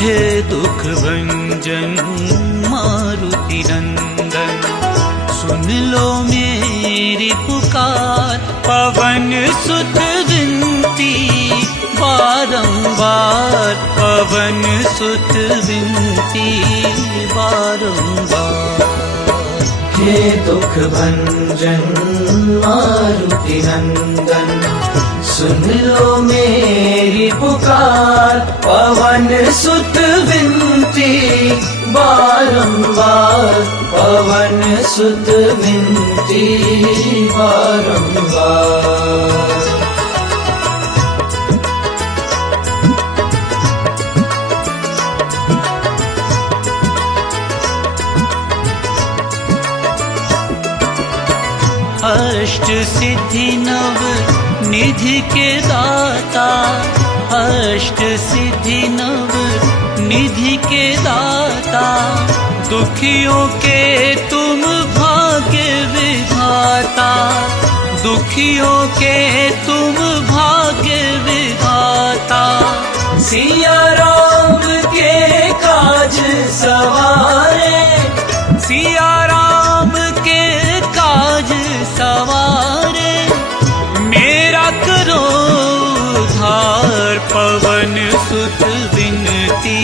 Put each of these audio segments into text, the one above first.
हे दुख भंजन मारुति नंदन, सुन लो मेरी पुकार। पवन सुत विनती बारंबार, पवन सुत विनती बारंबार। हे दुख भंजन मारुति नंदन, सुन लो मेरी पुकार। पवन सुत विनती बारंबार, पवन सुत विनती बारंबार। अष्ट सिद्धि नव निधि के दाता, अष्ट सिद्धि नव निधि के दाता। दुखियों के तुम भाग्य विधाता, दुखियों के तुम भाग्य विधाता। सिया राम के काज सवारे, सिया राम के काज सवारे। मेरा करो उद्धार, पवन सुत विनती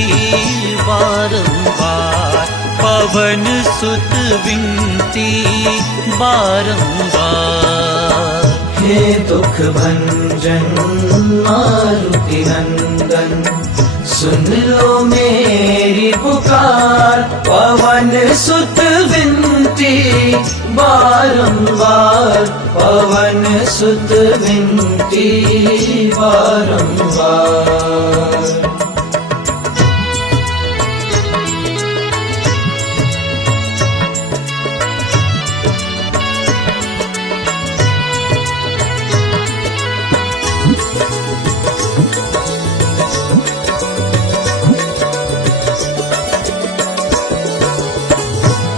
बारंबार, पवन सुत विनती बारंबार। हे दुख भंजन मारुति नंदन, सुन लो मेरी पुकार। पवन सुत विनती बारंबार, पवन सुत विनती बारंबार।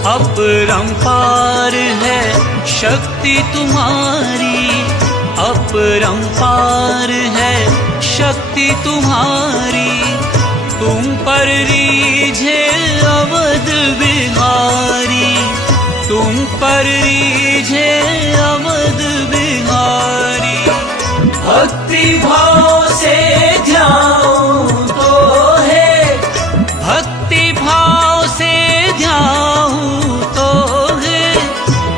अपरंपार है शक्ति तुम्हारी, अपरंपार है शक्ति तुम्हारी। तुम पर रीझे अवध बिहारी, तुम पर रीझे अवध बिहारी। भक्ति भाव से ध्याऊं तो है, भक्ति भाव से ध्याऊं तो है।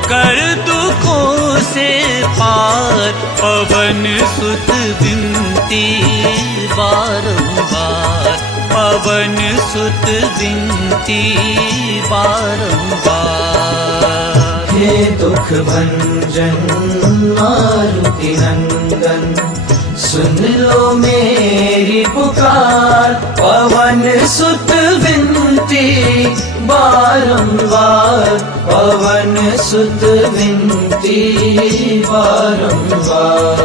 कर दुखों से पार, पवन सुत विनती बारंबार, पवन सुत विनती बारंबार। हे दुख भंजन मारुति नंदन, सुन लो मेरी पुकार। पवन सुत विनती बारंबार, पवन सुत विनती बारंबार।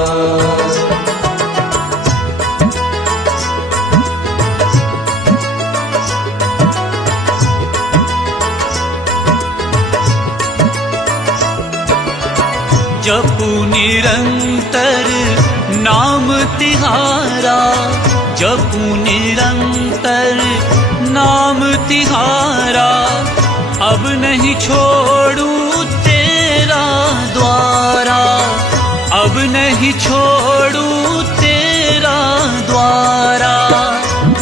जपू निरंतर नाम तिहारा, जपू निरंतर नाम तिहारा। अब नहीं छोड़ू तेरा द्वारा, अब नहीं छोड़ू तेरा द्वारा।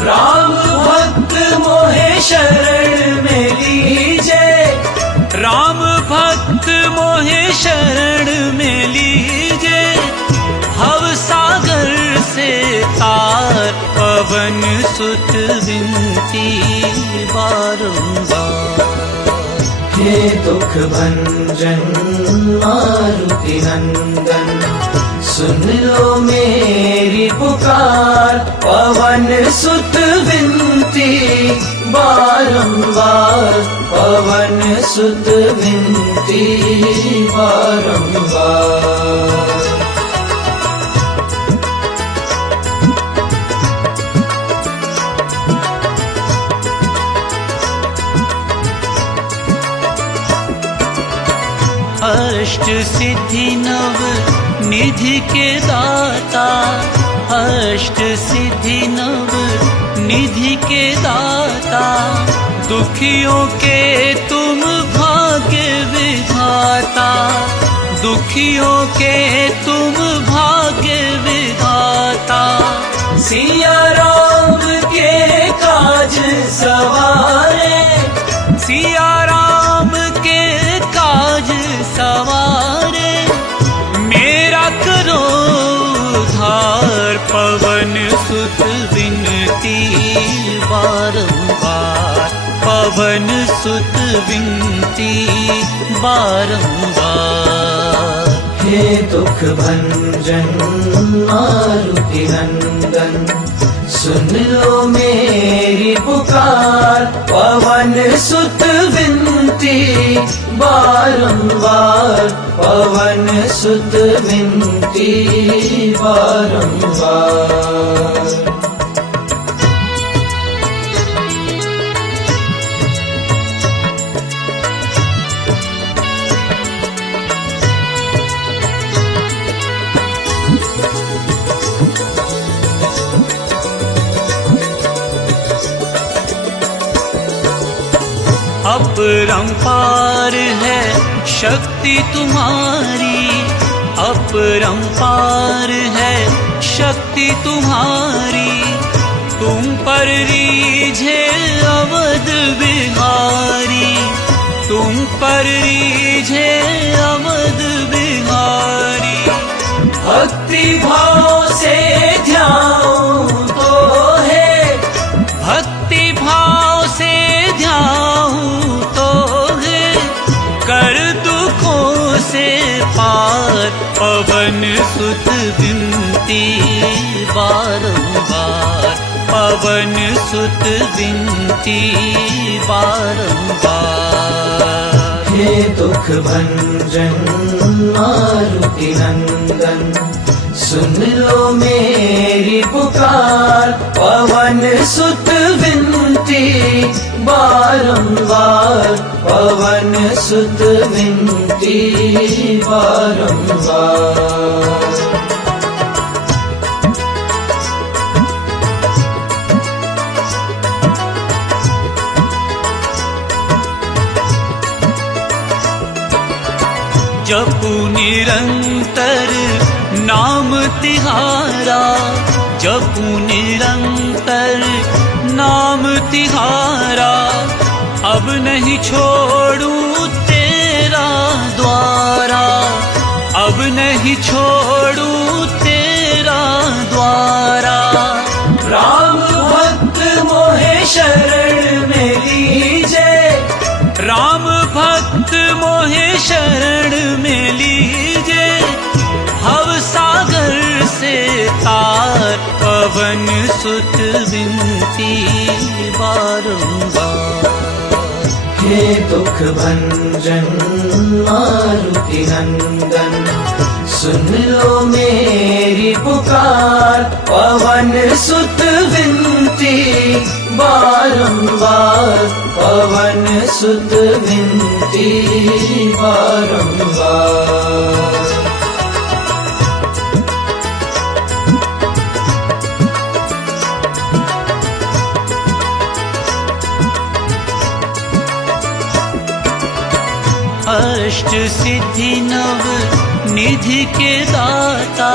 राम भक्त मोहे शरण में लीजे, राम भक्त मोहे शरण में लीजे। भव सागर से तार, पवन सुत विनती बारंबार। हे दुख भंजन मारुति नंदन, सुन लो मेरी पुकार। पवन सुत विनती बारंबार, पवन सुत विनती बारंबार। अष्ट सिद्धि नव निधि के दाता, अष्ट सिद्धि नव निधि के दाता, दुखियों के तुम भाग्य विधाता, दुखियों के तुम भाग्य विधाता। सिया राम के काज सवारे, सिया राम के काज सवारे, मेरा करो उद्धार, पवन सुत विनती बारंबार, पवन सुत विनती बारंबार। हे दुख भंजन मारुति नंदन, सुन लो मेरी पुकार, पवन सुत विनती बारंबार, पवन सुत विनती बारंबार। अपरंपार है शक्ति तुम्हारी, अपरंपार है शक्ति तुम्हारी, तुम पर रीझे अवध बिहारी, तुम पर रीझे अवध बिहारी। भक्ति भाव से ध्यान तो है, भक्ति भाव से ध्यान तो है, कर दुखों से पार, पवन सुत विनती बारंबार, पवन सुत विनती बारंबार। हे दुख भंजन मारुति नंदन, सुन लो मेरी पुकार, पवन सुत विनती बारंबार, पवन सुत विनती बारंबार। जपू निरंतर नाम तिहारा, जपू निरंतर नाम तिहारा, अब नहीं छोड़ूं तेरा द्वारा, अब नहीं छोड़ूं तेरा द्वारा। राम भक्त मोहे शरण में लीजे, राम भक्त मोहे शरण में लीजे, भव सागर से तार, पवन सुत विनती बारंबार। हे दुख भंजन मारुति नंदन, सुन लो मेरी पुकार, पवन सुत विनती बारंबार, पवन सुत विनती बारंबार। अष्ट सिद्धि नव निधि के दाता,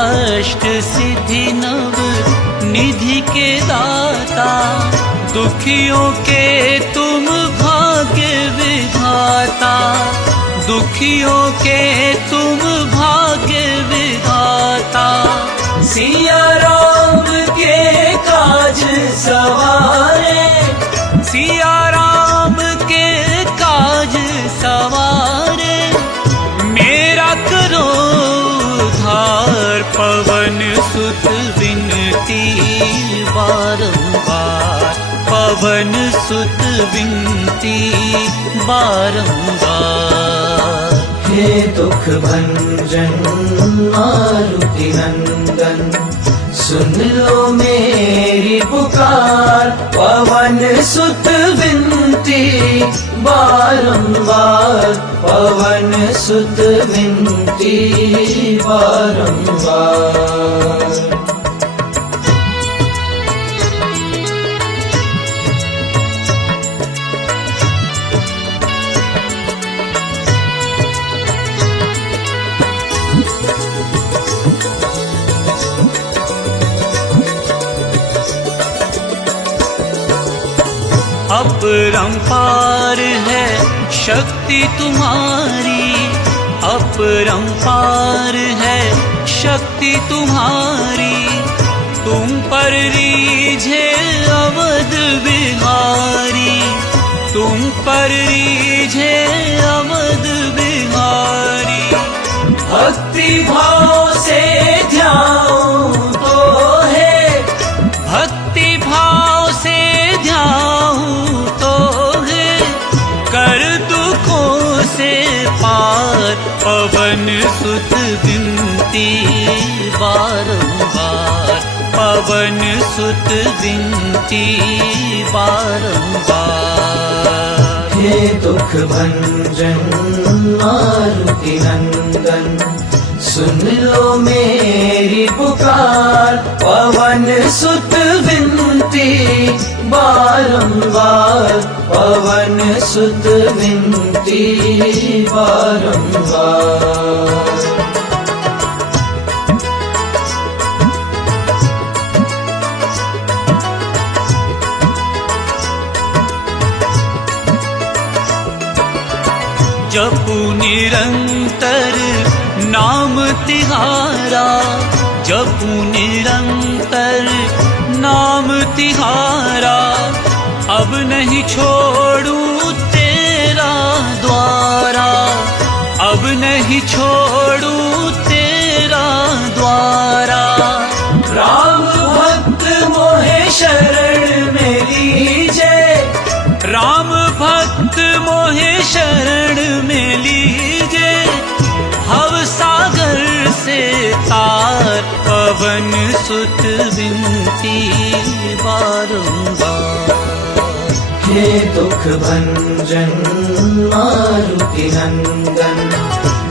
अष्ट सिद्धि नव निधि के दाता, दुखियों के तुम भाग्य विधाता, दुखियों के तुम भाग्य विधाता। सिया राम के काज सवारे, सिया राम के काज सवारे, मेरा करो उद्धार, पवन सुत विनती बारंबार, पवन सुत विनती बारंबार। हे दुख भंजन मारुति नंदन, सुन लो मेरी पुकार, पवन सुत विनती बारंबार पवन सुत विनती बारंबार। अपरंपार है शक्ति तुम्हारी, अपरंपार है शक्ति तुम्हारी। तुम पर रीझे अवध बिहारी, तुम पर रीझे अवध बिहारी। भक्ति भाव से ध्याऊं तो है, भक्ति भाव से ध्याऊं तो है, कर दुखों से पार पवन सुत विनती बारंबार, पवन सुत विनती बारंबार। हे दुख भंजन मारुति नंदन, सुन लो मेरी पुकार, पवन सुत विनती बारंबार, पवन सुत विनती बारंबार। जपू निरंतर नाम तिहारा, जपू निरंतर नाम तिहारा। अब नहीं छोड़ूं तेरा द्वारा, अब नहीं छोड़ूं तेरा द्वारा। राम भक्त मोहे शरण में लीजे, राम भक्त मोहे शरण में लीजे। भव सागर से तार पवन सुत विनती बारंबार। हे दुख भंजन मारुति नंदन,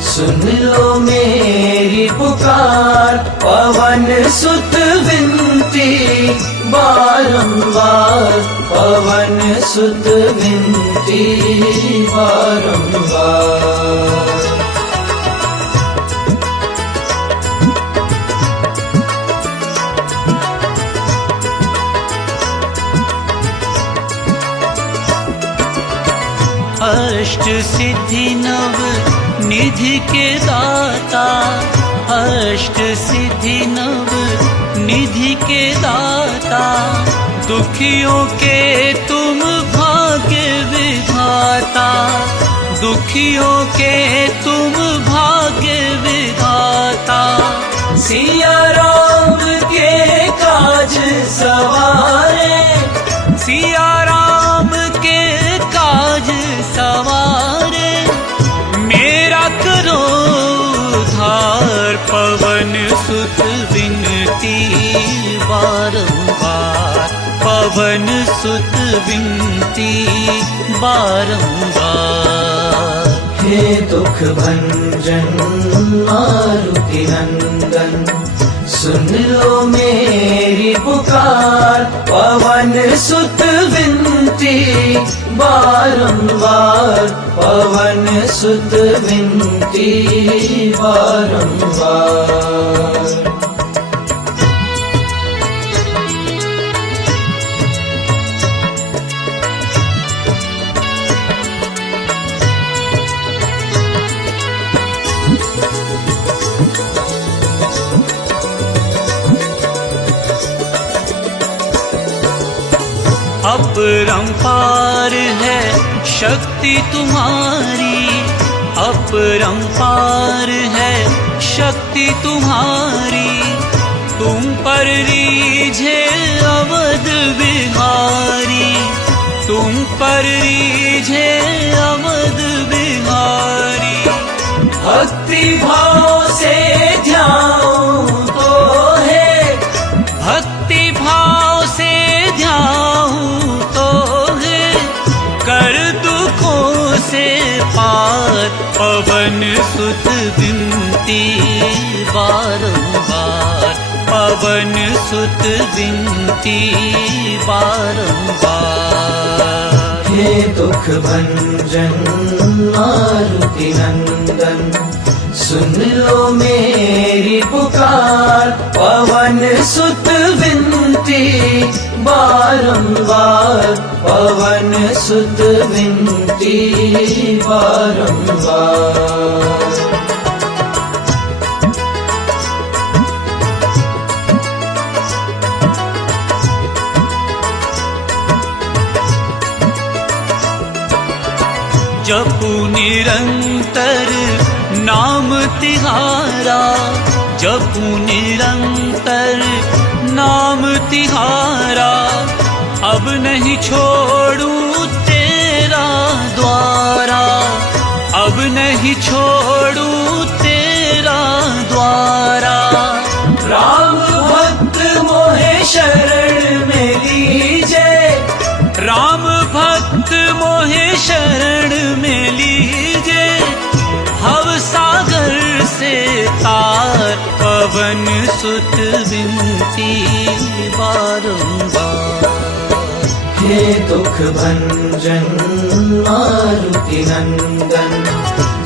सुन लो मेरी पुकार, पवन सुत विनती बारंबार, पवन सुत विनती बारंबार। अष्ट सिद्धि नव निधि के दाता, अष्ट सिद्धि नव निधि के दाता। दुखियों के तुम भाग्य विधाता, दुखियों के तुम भाग्य विधाता। सिया राम के काज सवारे, सिया राम के काज सवारे। मेरा करो उद्धार पवन सुत विनती बारंबार, पवन सुत विनती बारंबार। हे दुख भंजन मारुति नंदन, सुन लो मेरी पुकार, पवन सुत विनती बारंबार, पवन सुत विनती बारंबार। अपरंपार है शक्ति तुम्हारी, अपरंपार है शक्ति तुम्हारी। तुम पर रीझे अवध बिहारी, तुम पर रीझे अवध बिहारी। भक्ति भाव से ध्याऊं तो है, भक्ति भाव से ध्याऊं तो है, कर दुखों पवन सुत विनती बारंबार, पवन सुत विनती बारंबार। हे दुख भंजन मारुति नंदन, सुन लो मेरी पुकार, पवन सुत विनती बारंबार, पवन सुत विनती बारंबार। जपू निरंतर नाम तिहारा, जपू निरंतर नाम तिहारा, अब नहीं छोड़ू तेरा द्वारा, अब नहीं छोड़ू तेरा द्वारा। राम भक्त मोहे शरण में लीजे, राम भक्त मोहे शरण में लीजे, भव सागर से तार, पवन सुत विनती बारंबार। हे दुख भंजन मारुति नंदन,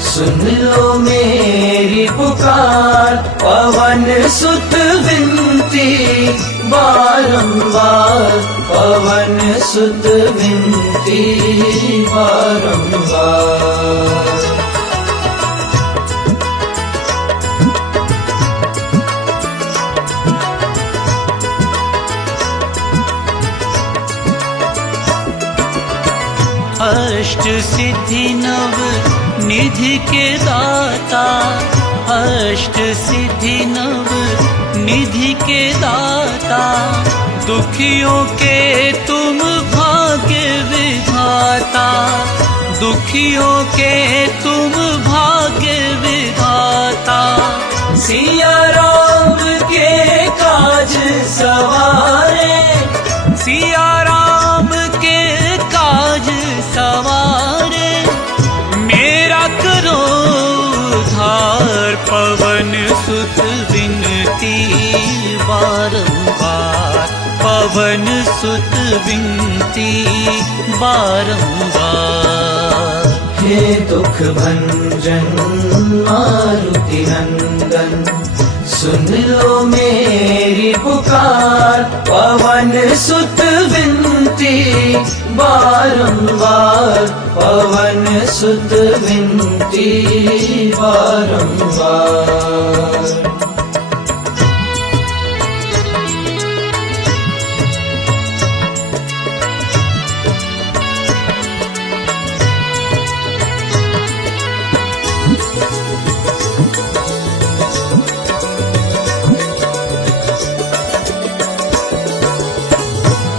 सुन लो मेरी पुकार, पवन सुत विनती बारंबार, पवन सुत विनती बारंबार। अष्ट सिद्धि नव निधि के दाता, अष्ट सिद्धि नव निधि के दाता, दुखियों के तुम भाग्य विधाता, दुखियों के तुम भाग्य विधाता। सिया राम के काज सवारे, सिया राम के काज सवारे, मेरा करो उद्धार, पवन सुत विनती बारंबार, पवन सुत विनती बारंबार। हे दुख भंजन मारुति नंदन, सुन लो मेरी पुकार, पवन सुत विनती बारंबार, पवन सुत विनती बारंबार।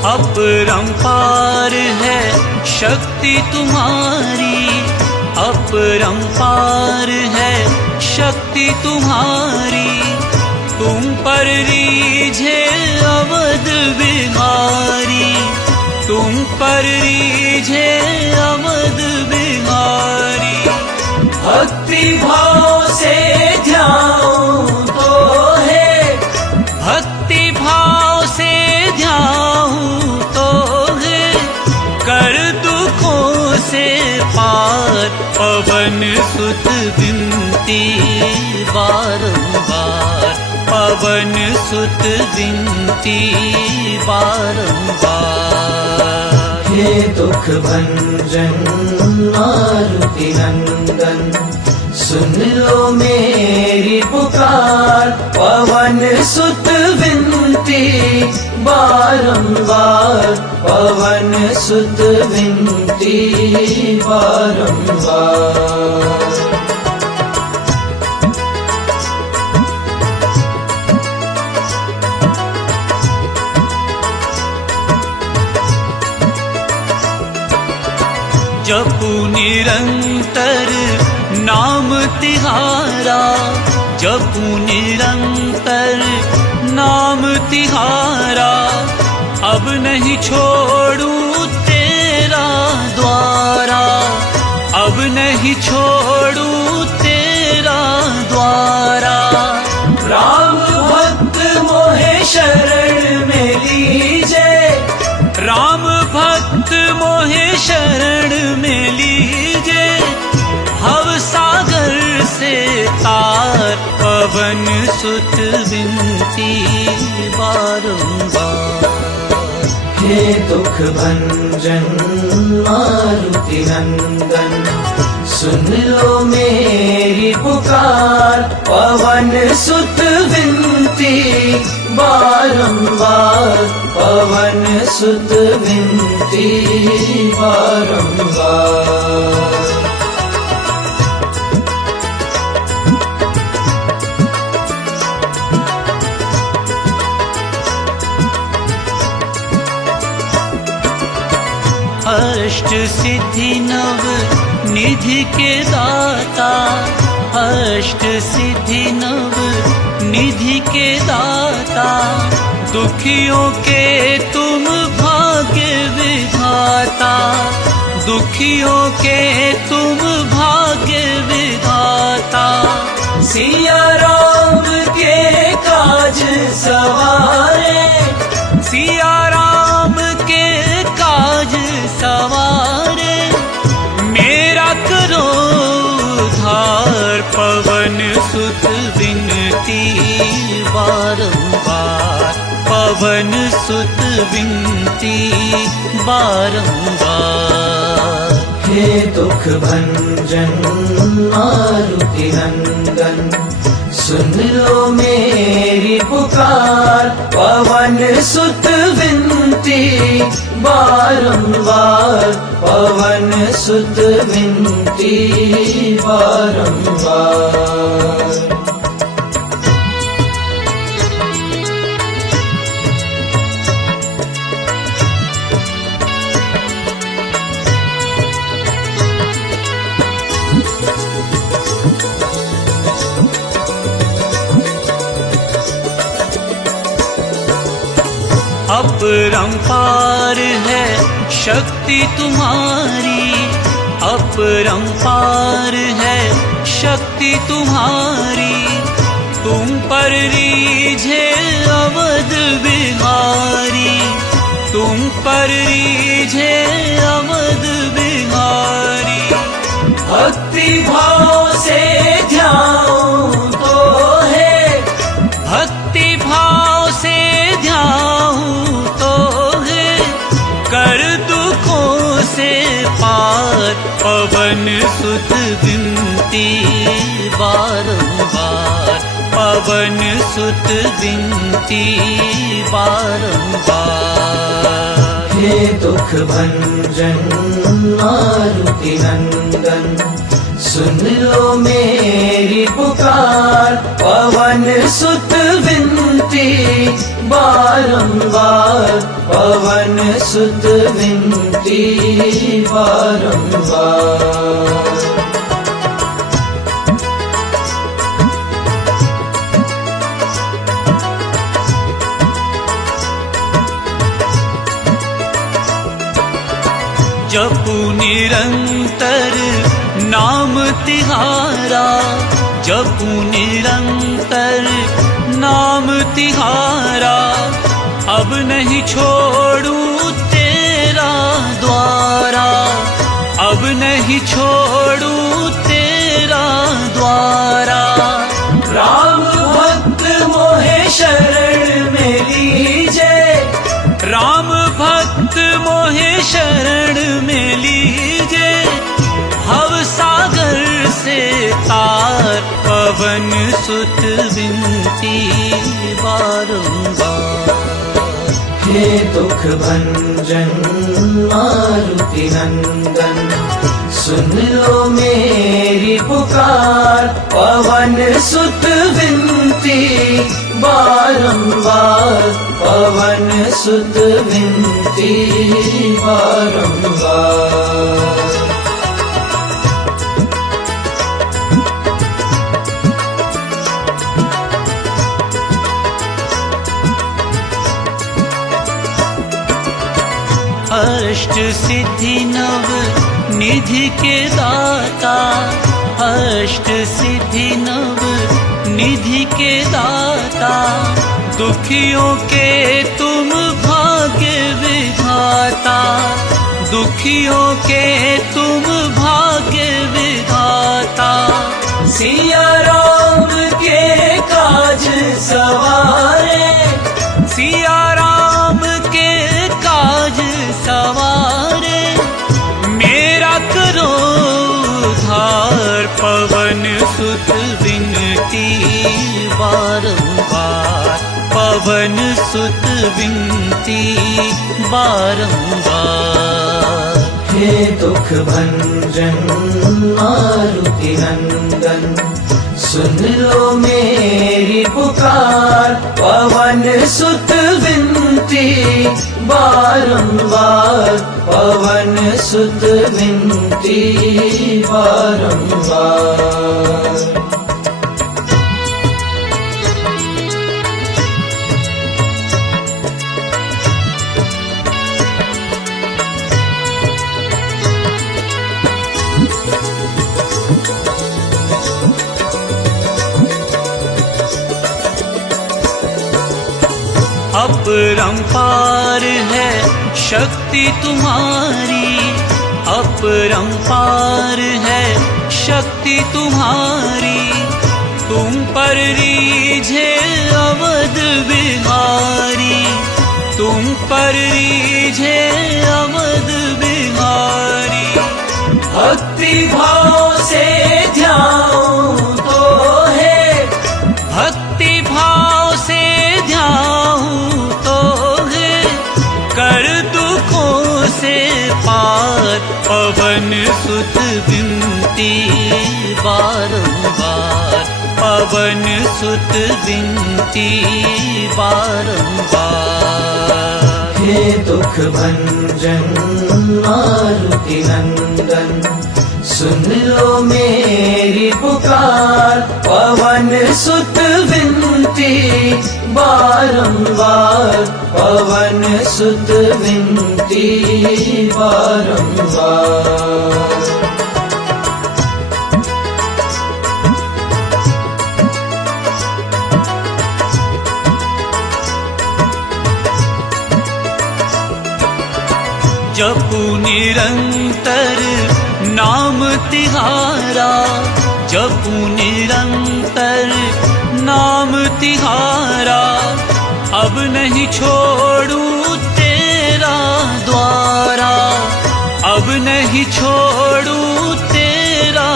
अपरंपार है शक्ति तुम्हारी, अपरंपार है शक्ति तुम्हारी, तुम पर रीझे अवध बिहारी, तुम पर रीझे अवध बिहारी। भक्ति भाव से ध्याऊं तो है, भक्ति भाव से ध्याऊं तो है, कर दुखों से पार, पवन सुत विनती बारंबार, पवन सुत विनती बारंबार। हे दुख भंजन मारुति नंदन, सुन लो मेरी पुकार, पवन सुत विनती बारंबार, पवन सुत विनती बारंबार। जपू निरंतर नाम तिहारा, जपू निरंतर नाम तिहारा, अब नहीं छोड़ू तेरा द्वारा, अब नहीं छोड़ू मोहे शरण में लीजे, भव सागर से तार। पवन सुत विनती बारंबार। हे दुख भंजन मारुति नंदन, सुन लो मेरी पुकार। पवन सुत विनती बारंबार, पवन सुत विनती बारंबार। अष्ट सिद्धि नव निधि के दाता, अष्ट सिद्धि नव निधि के दाता। दुखियों के तुम भाग्य विधाता, दुखियों के तुम भाग्य विधाता। सिया राम के काज सवारे, सिया राम के काज सवारे। मेरा करो उद्धार, पवन सुत विनती बारंबार। पवन सुत विनती बारंबार। हे दुख भंजन मारुति नंदन, सुन लो मेरी पुकार। पवन सुत विनती बारंबार, पवन सुत विनती बारंबार। अपरंपार है शक्ति तुम्हारी, अपरंपार है शक्ति तुम्हारी। तुम पर रीझे अवध बिहारी, तुम पर रीझे अवध बिहारी। भक्ति भाव से ध्यान तो है, भक्ति भाव से ध्यान तो है। कर दुखों से पार, पवन सुत विनती बारंबार। पवन सुत विनती बारंबार। हे दुख भंजन मारुति नंदन, सुन लो मेरी पुकार। पवन सुत विनती बारंबार, पवन सुत विनती बारंबार। जपू निरंतर नाम तिहारा, जपू निरंतर नाम तिहारा। अब नहीं छोड़ू तेरा द्वारा, अब नहीं छोड़ू तेरा द्वारा। राम भक्त मोहे शरण में लीजे, राम भक्त मोहे शरण में लीजे। भव सागर से तार, पवन सुत विनती बारंबार। हे दुख भंजन मारुति नंदन, सुन लो मेरी पुकार। पवन सुत विनती बारंबार, पवन सुत विनती बारंबार। अष्ट सिद्धि नव निधि के दाता, अष्ट सिद्धि नव निधि के दाता। दुखियों के तुम भाग्य विधाता, दुखियों के तुम भाग्य विधाता। सिया राम के काज सवारे, सिया राम के काज सवारे, मेरा करो उद्धार। पवन सुत विनती बारंबार, पवन सुत विनती बारंबार। हे दुख भंजन मारुति नंदन, सुन लो मेरी पुकार। पवन सुत विनती बारंबार, पवन सुत विनती बारंबार। अपरंपार है शक्ति तुम्हारी, अपरंपार है शक्ति तुम्हारी। तुम पर रीझे अवध बिहारी, तुम पर रीझे अवध बिहारी। भक्ति भाव से ध्यान तो है, भक्ति भाव से ध्यान तो है, कर दुखों से पार। पवन सुत विनती बारंबार, पवन सुत विनती बारंबार। हे दुख भंजन मारुति नंदन, सुन लो मेरी पुकार। पवन सुत विनती बारंबार, पवन सुत विनती बारंबार। जपू निरंतर नाम तिहारा, जपू निरंतर नाम तिहारा। अब नहीं छोड़ू तेरा द्वारा, अब नहीं छोड़ू तेरा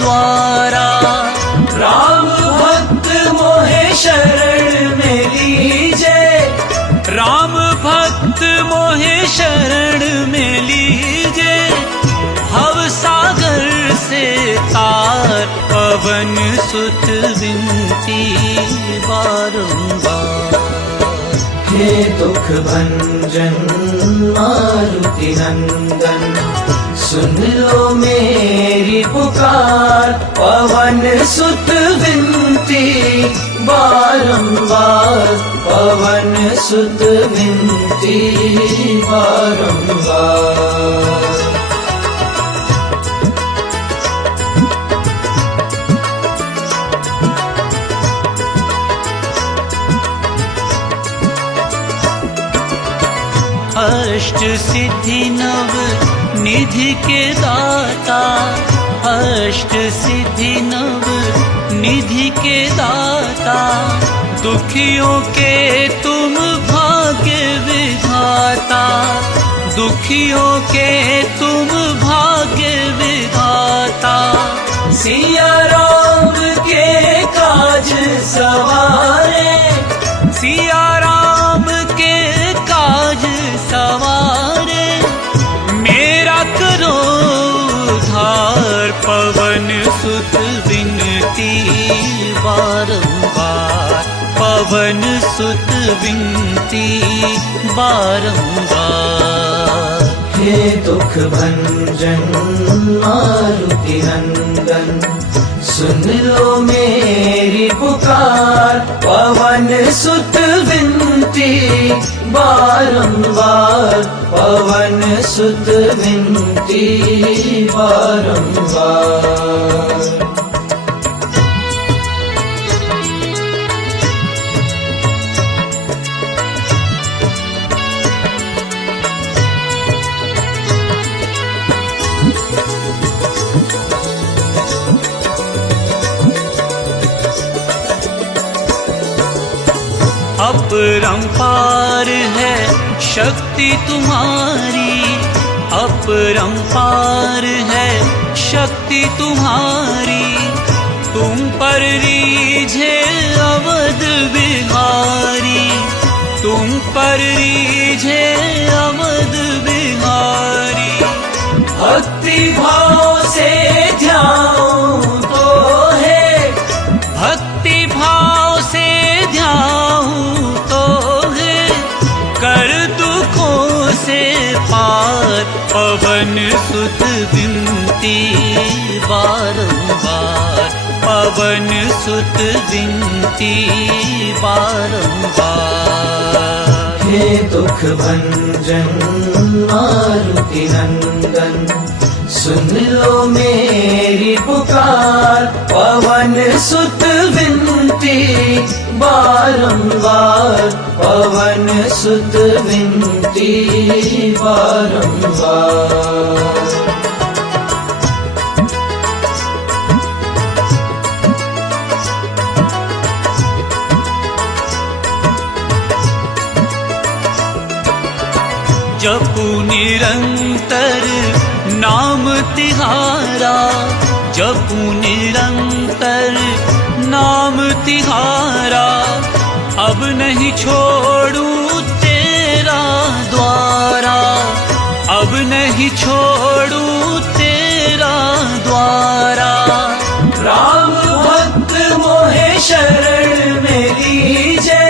द्वारा। राम भक्त मोहे शरण में लीजे, राम भक्त मोहे शरण में लीजे। भव सागर से तार, पवन सुत विनती बारंबार। हे दुख भंजन मारुति नंदन, सुन लो मेरी पुकार। पवन सुत विनती बारंबार, पवन सुत विनती बारंबार। अष्ट सिद्धि नव निधि के दाता, अष्ट सिद्धि नव निधि के दाता। दुखियों के तुम भाग्य विधाता, दुखियों के तुम भाग्य विधाता। सिया राम के काज सवारे, सिया राम के काज सवारे, मेरा करो उद्धार। पवन सुत विनती बारंबार, पवन सुत विनती बारंबार। हे दुख भंजन मारुति नंदन, सुन लो मेरी पुकार। पवन सुत विनती बारंबार, पवन सुत विनती बारंबार। अपरंपार है शक्ति तुम्हारी, अपरंपार है शक्ति तुम्हारी। तुम पर रीझे अवध बिहारी, तुम पर रीझे अवध बिहारी। भक्ति भाव से ध्याऊं तो है, भक्ति भाव से ध्याऊं तो है, कर दुखों से पार। पवन सुत विनती बारंबार, पवन सुत विनती बारंबार। हे दुख भंजन मारुति नंदन, सुन लो मेरी पुकार। पवन सुत विनती बारंबार, पवन सुत विनती बारंबार। जपू निरंतर नाम तिहारा, जपू निरंतर नाम तिहारा। अब नहीं छोड़ू तेरा द्वारा, अब नहीं छोड़ू तेरा द्वारा। राम भक्त मोहे शरण में लीजे,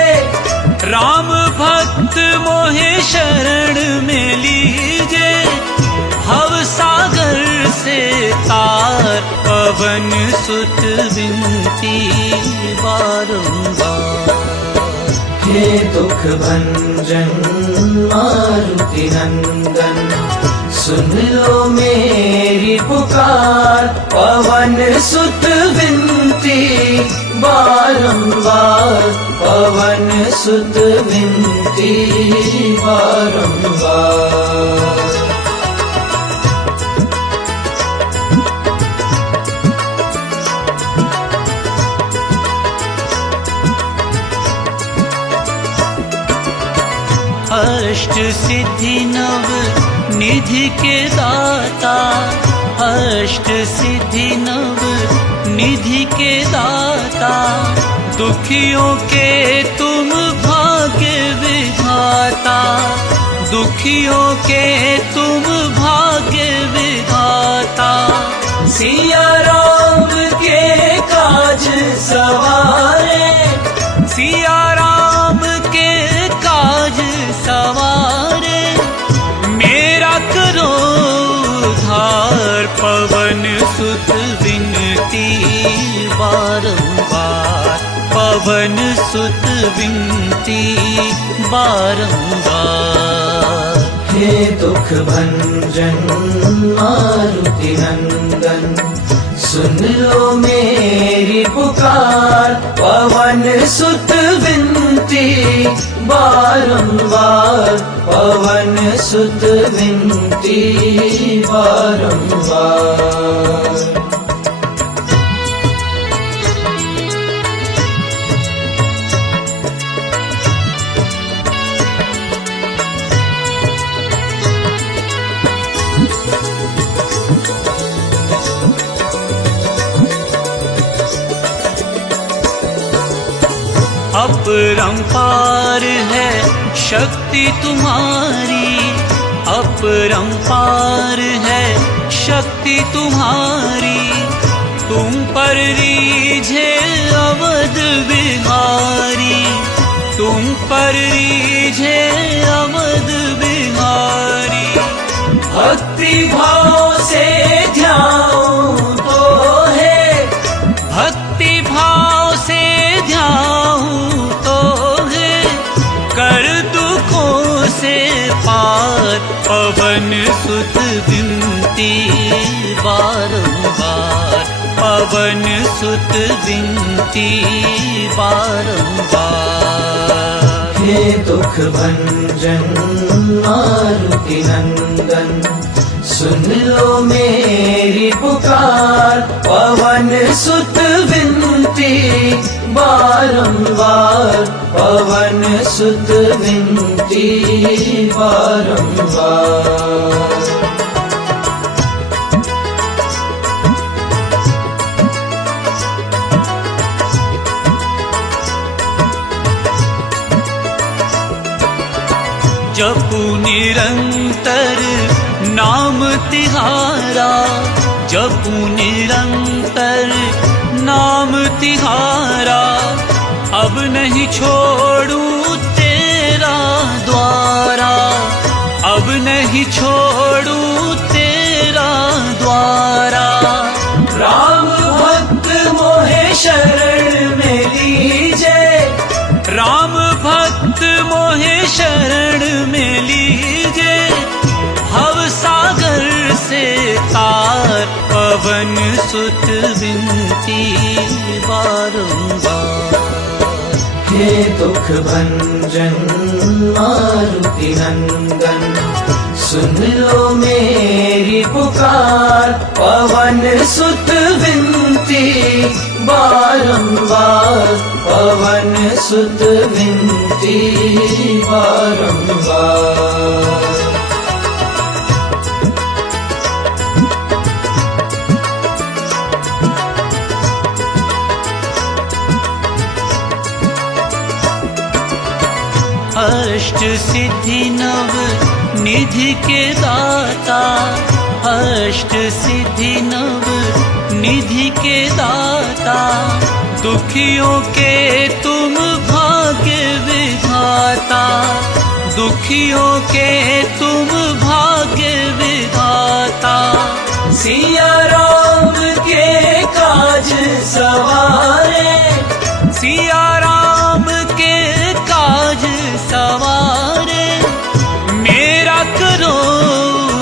राम भक्त मोहे शरण में लीजे। भव सागर से तार, पवन सुत विनती बारंबार। हे दुख भंजन मारुति नंदन, सुन लो मेरी पुकार। पवन सुत विनती बारंबार, पवन सुत विनती बारंबार। अष्ट सिद्धि नव निधि के दाता, अष्ट सिद्धि नव निधि के दाता। दुखियों के तुम भाग्य विधाता, दुखियों के तुम भाग्य विधाता। सिया राम के काज सवारे, सिया राम के काज सवारे। मेरा करो उद्धार, पवन सुत विनती बारंबार, पवन सुत विनती बारंबार। हे दुख भंजन मारुति नंदन, सुन लो मेरी पुकार। पवन सुत विनती बारंबार, पवन सुत विनती बारंबार। अपरंपार है शक्ति तुम्हारी, अपरंपार है शक्ति तुम्हारी। तुम पर रीझे अवध बिहारी, तुम पर रीझे अवध बिहारी। भक्ति भाव से ध्याऊं तो है, भक्ति भाव से ध्याऊं तो है, कर दुखों से पार। पवन सुत विनती बारंबार, पवन सुत विनती बारंबार। हे दुख भंजन मारुति नंदन, सुन लो मेरी पुकार। पवन सुत विनती बारंबार, पवन सुत विनती बारंबार। जपू निरंतर नाम तिहारा, जपू निरंतर नाम तिहारा। अब नहीं छोड़ू तेरा द्वारा, अब नहीं छोड़ू तेरा द्वारा। राम भक्त मोहे शरण में लीजे, राम भक्त मोहे शरण में लीजे। भव सागर से तार, पवन सुत विनती बारंबार। हे दुख भंजन मारुति नंदन, सुन लो मेरी पुकार। पवन सुत विनती बारंबार, पवन सुत विनती बारंबार। अष्ट सिद्धि नव निधि के दाता, अष्ट सिद्धि नव निधि के दाता। दुखियों के तुम भाग्य विधाता, दुखियों के तुम भाग्य विधाता। सिया राम के काज सवारे, सिया राम के काज सवारे। मेरा करो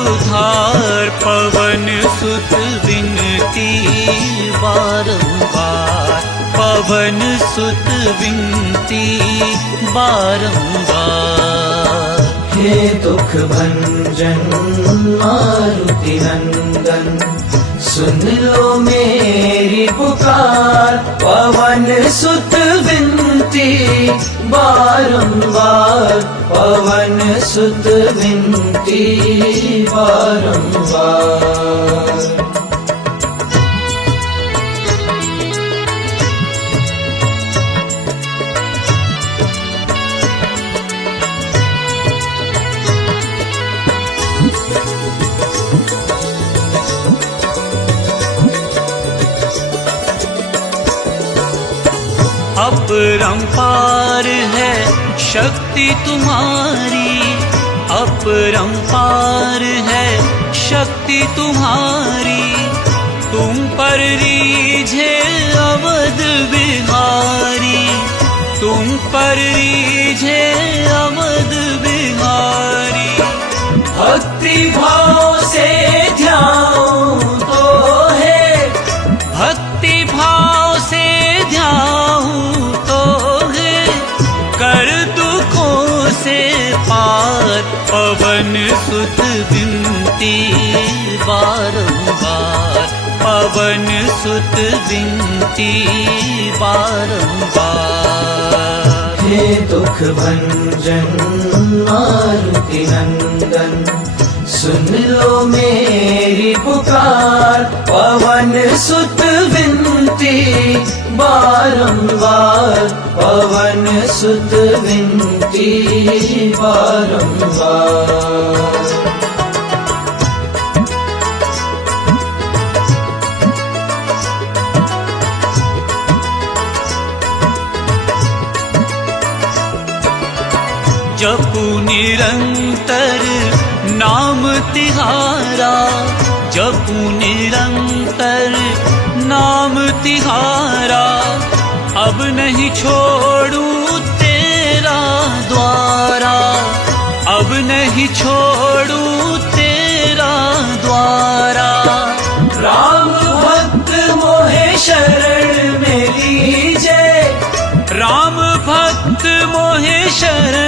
उद्धार, पवन सुत विनती बारंबार, पवन सुत विनती बारंबार। हे दुख भंजन मारुति नंदन, सुन लो मेरी पुकार। पवन सुत विनती बारंबार, पवन सुत विनती बारंबार। अपरंपार है शक्ति तुम्हारी, अपरंपार है शक्ति तुम्हारी। तुम पर रीझे अवध बिहारी, तुम पर रीझे अवध बिहारी। भक्ति भाव से ध्याऊं तो है, भक्ति भाव से ध्याऊं तो है। कर दुखों से पार, पवन सुत विनती बारंबार, पवन सुत विनती बारंबार। हे दुख भंजन मारुति नंदन, सुन लो मेरी पुकार। पवन सुत विनती बारंबार, पवन सुत विनती बारंबार। जपू निरंतर नाम तिहारा, जपू निरंतर नाम तिहारा। अब नहीं छोड़ू तेरा द्वारा, अब नहीं छोड़ू तेरा द्वारा। राम भक्त मोहे शरण में लीजे, राम भक्त मोहे शरण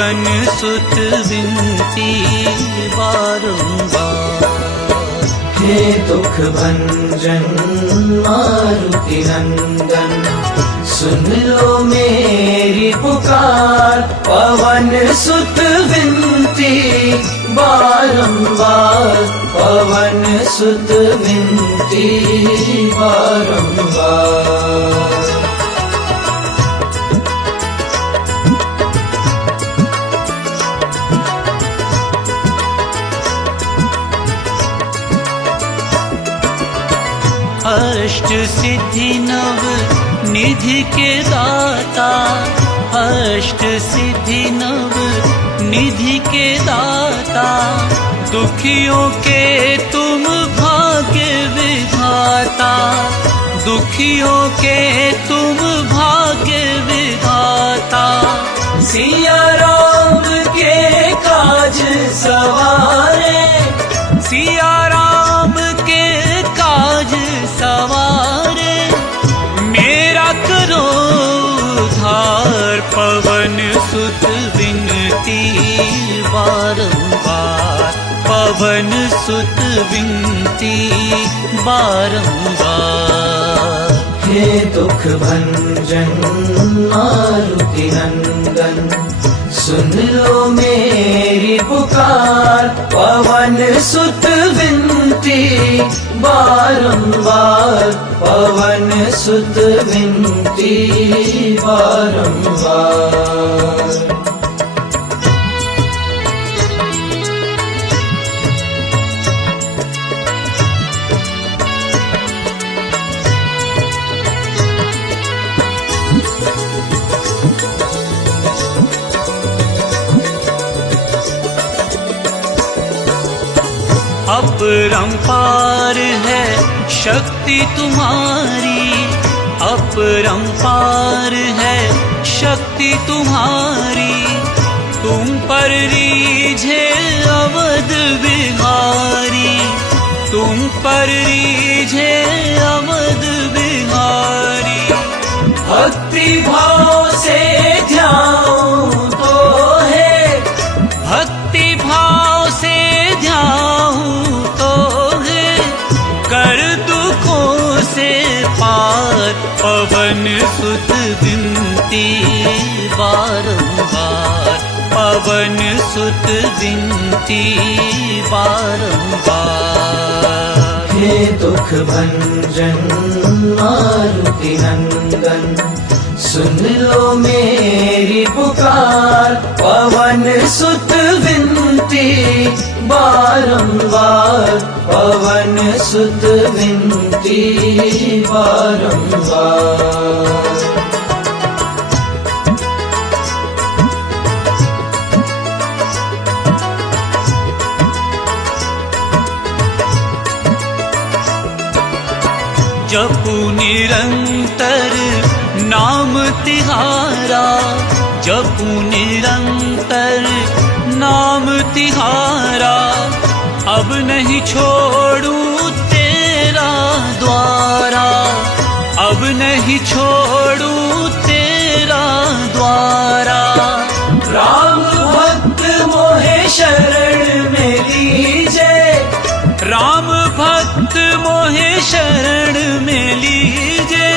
पवन सुत विनती बारंबार। हे दुख भंजन मारुति नंदन, सुन लो मेरी पुकार, पवन सुत विनती बारंबार, पवन सुत विनती बारंबार। अष्ट सिद्धि नव निधि के दाता, अष्ट सिद्धि नव निधि के दाता, दुखियों के तुम भाग्य विधाता, दुखियों के तुम भाग्य विधाता। सिया राम के काज सवारे, सिया राम के काज सवारे, मेरा करो उद्धार, पवन सुत विनती बारंबार, पवन सुत विनती बारंबार। हे दुख भंजन मारुति नंदन, सुन लो मेरी पुकार, पवन सुत विनती बारंबार, पवन सुत विनती बारंबार। अपरंपार है शक्ति तुम्हारी, अपरंपार है शक्ति तुम्हारी, तुम पर रीझे अवध बिहारी, तुम पर रीझे अवध बिहारी। भक्ति भाव से ध्याऊं तो है, भक्ति भाव से ध्याऊं तो है, कर दुखों से पार, पवन सुत विनती बारंबार, पवन सुत विनती बारंबार। हे दुख भंजन मारुति नंदन, सुन लो मेरी पुकार, पवन सुत विनती बारंबार, पवन सुत विनती बारंबार। जपू निरंतर नाम तिहारा, जपू निरंतर नाम तिहारा, अब नहीं छोड़ूं तेरा द्वारा, अब नहीं छोड़ूं तेरा द्वारा। राम भक्त मोहे शरण में लीजे, राम भक्त मोहे शरण में लीजे,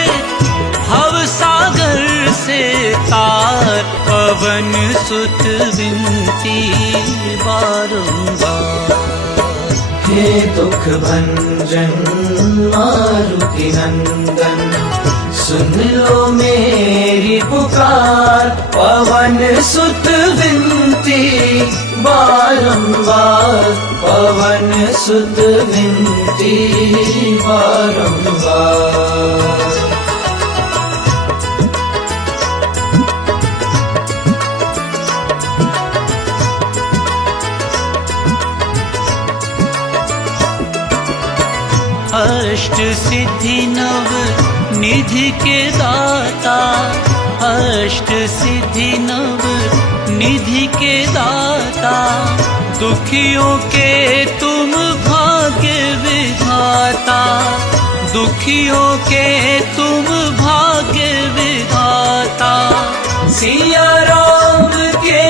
भव सागर से तार, पवन सुत विनती बारंबार। हे दुख भंजन मारुति नंदन, सुन लो मेरी पुकार, पवन सुत विनती बारंबार, पवन सुत विनती बारंबार। अष्ट सिद्धि नव निधि के दाता, अष्ट सिद्धि नव निधि के दाता, दुखियों के तुम भाग्य विधाता, दुखियों के तुम भाग्य विधाता। सिया राम के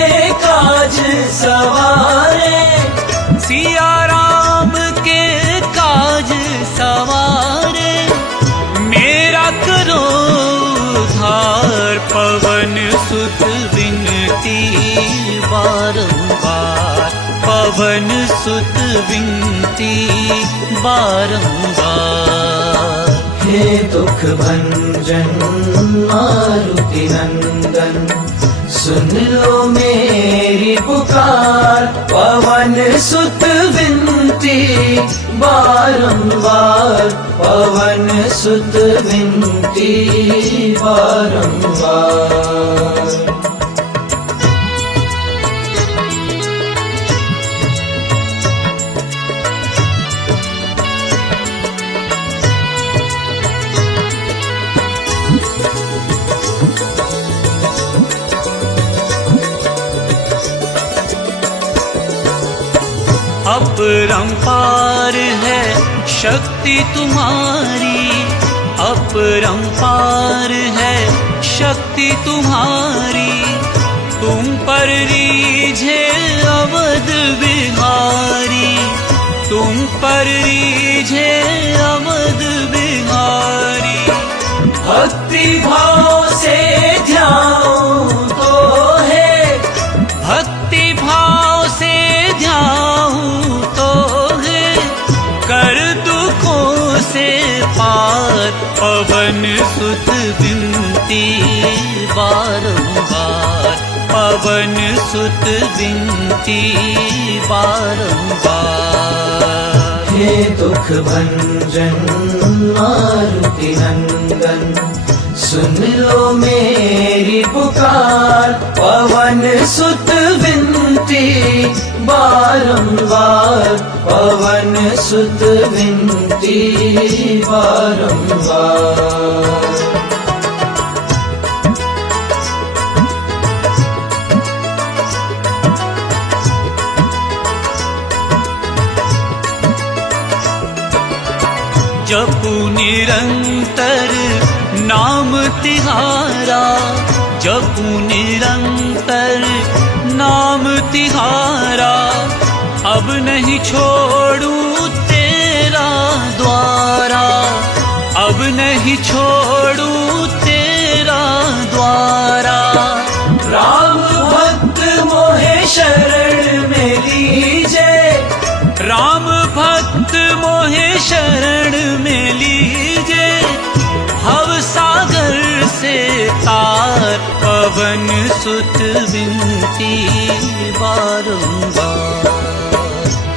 अपरंपार पवन सुत विनती बारंबार, पवन सुत विनती बारंबार। हे दुख भंजन मारुति नंदन, सुन लो मेरी पुकार, पवन सुत विनती बारंबार, पवन सुत विनती बारंबार। अपरंपार है शक्ति तुम्हारी, अपरंपार है शक्ति तुम्हारी, तुम पर रीझे अवध बिहारी, तुम पर रीझे अवध बिहारी। भक्ति भाव से ध्यान तो है, भक्ति भाव से ध्यान तो है, कर दुखों से पार, पवन सुत विनती बारंबार, पवन सुत विनती बारंबार। हे दुख भंजन मारुति नंदन, सुन लो मेरी पुकार, पवन सुत विनती बारंबार, पवन सुत विनती बारंबार। जपू निरंतर नाम तिहारा, जपू निरंतर नाम तिहारा, अब नहीं छोड़ू तेरा द्वारा, अब नहीं छोड़ू तेरा द्वारा। राम भक्त मोहे शरण में लीजे, राम भक्त मोहे शरण में लीजे, भव सागर से तार, पवन सुत विनती बारंबार।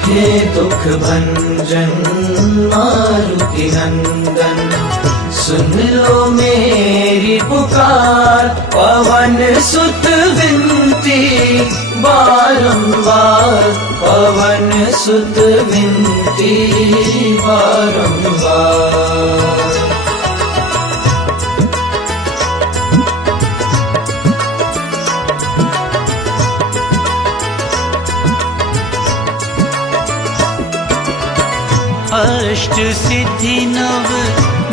हे दुख भंजन मारुति नंदन, सुन लो मेरी पुकार, पवन सुत विनती बारंबार, पवन सुत विनती बारंबार। अष्ट सिद्धि नव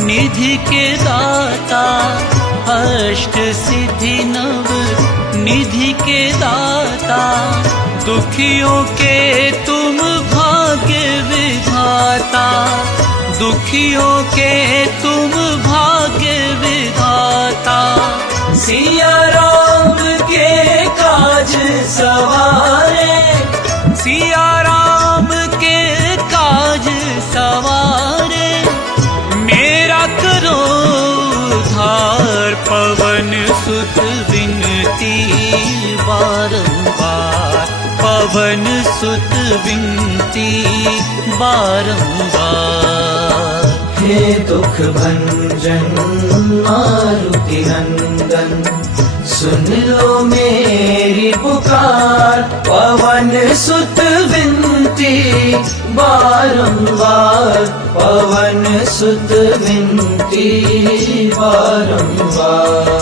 निधि के दाता, अष्ट सिद्धि नव निधि के दाता, दुखियों के तुम भाग्य विधाता, दुखियों के तुम भाग्य विधाता। सिया राम के काज सवारे, सिया राम के काज सवारे, मेरा करो उद्धार, पवन सुत विनती बारंबार, पवन सुत विनती बारंबार। हे दुख भंजन मारुति नंदन, सुन लो मेरी पुकार, पवन सुत विनती बारंबार, पवन सुत विनती बारंबार।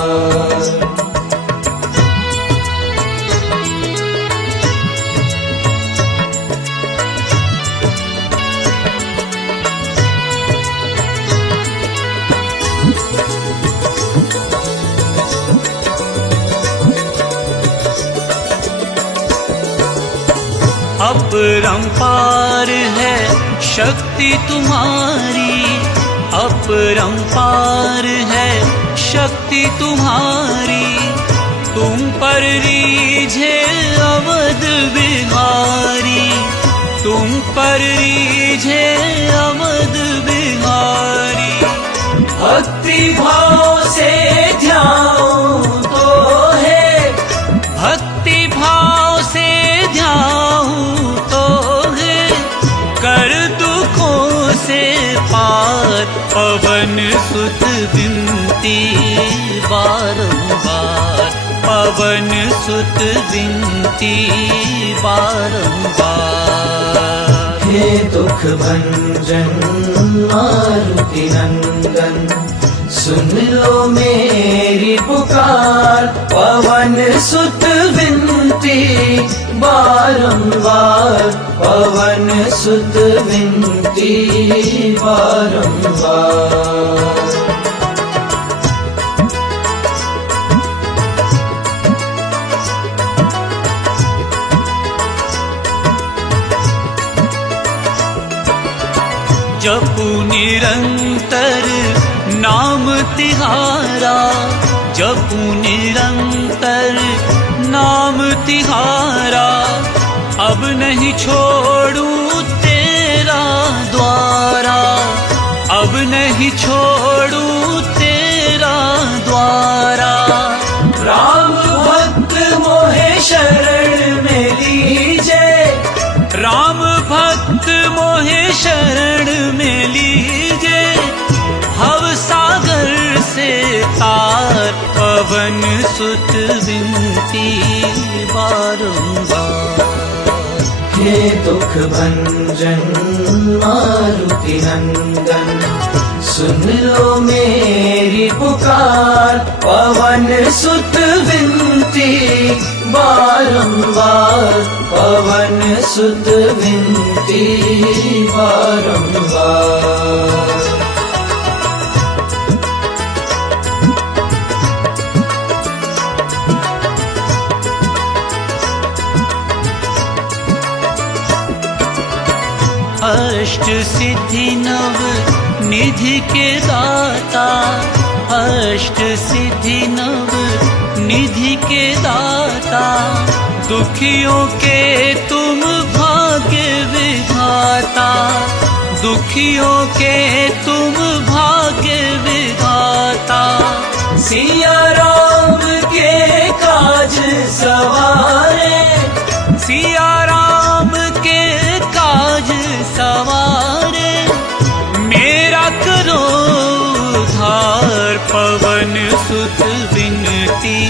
अपरंपार है शक्ति तुम्हारी, अपरंपार है शक्ति तुम्हारी, तुम पर रीझे अवध बिहारी, तुम पर रीझे अवध बिहारी। भक्ति भाव से ध्याऊं तो है, भक्ति भाव से ध्याऊं तो है, कर दुखों से पार पवन सुत विनती बारंबार, पवन सुत विनती बारंबार। हे दुख भंजन मारुति नंदन, सुन लो मेरी पुकार, पवन सुत विनती बारंबार, पवन सुत विनती बारंबार। जपू निरंतर नाम तिहारा, जपू निरंतर नाम तिहारा, अब नहीं छोड़ूं तेरा द्वारा, अब नहीं छोड़ूं तेरा द्वारा। राम भक्त मोहे शरण में लीजे, राम भक्त मोहे शरण में लीजे, भव सागर से तार पवन सुत विनती बारंबार। हे दुख भंजन मारुति नंदन, सुन लो मेरी पुकार, पवन सुत विनती बारंबार, पवन सुत विनती बारंबार। अष्ट सिद्धि नव निधि के दाता, अष्ट सिद्धि नव निधि के दाता, दुखियों के तुम भाग्य विधाता, दुखियों के तुम भाग्य विधाता। सिया राम के काज सवारे, सिया राम के काज सवारे, मेरा करो उद्धार पवन सुत विनती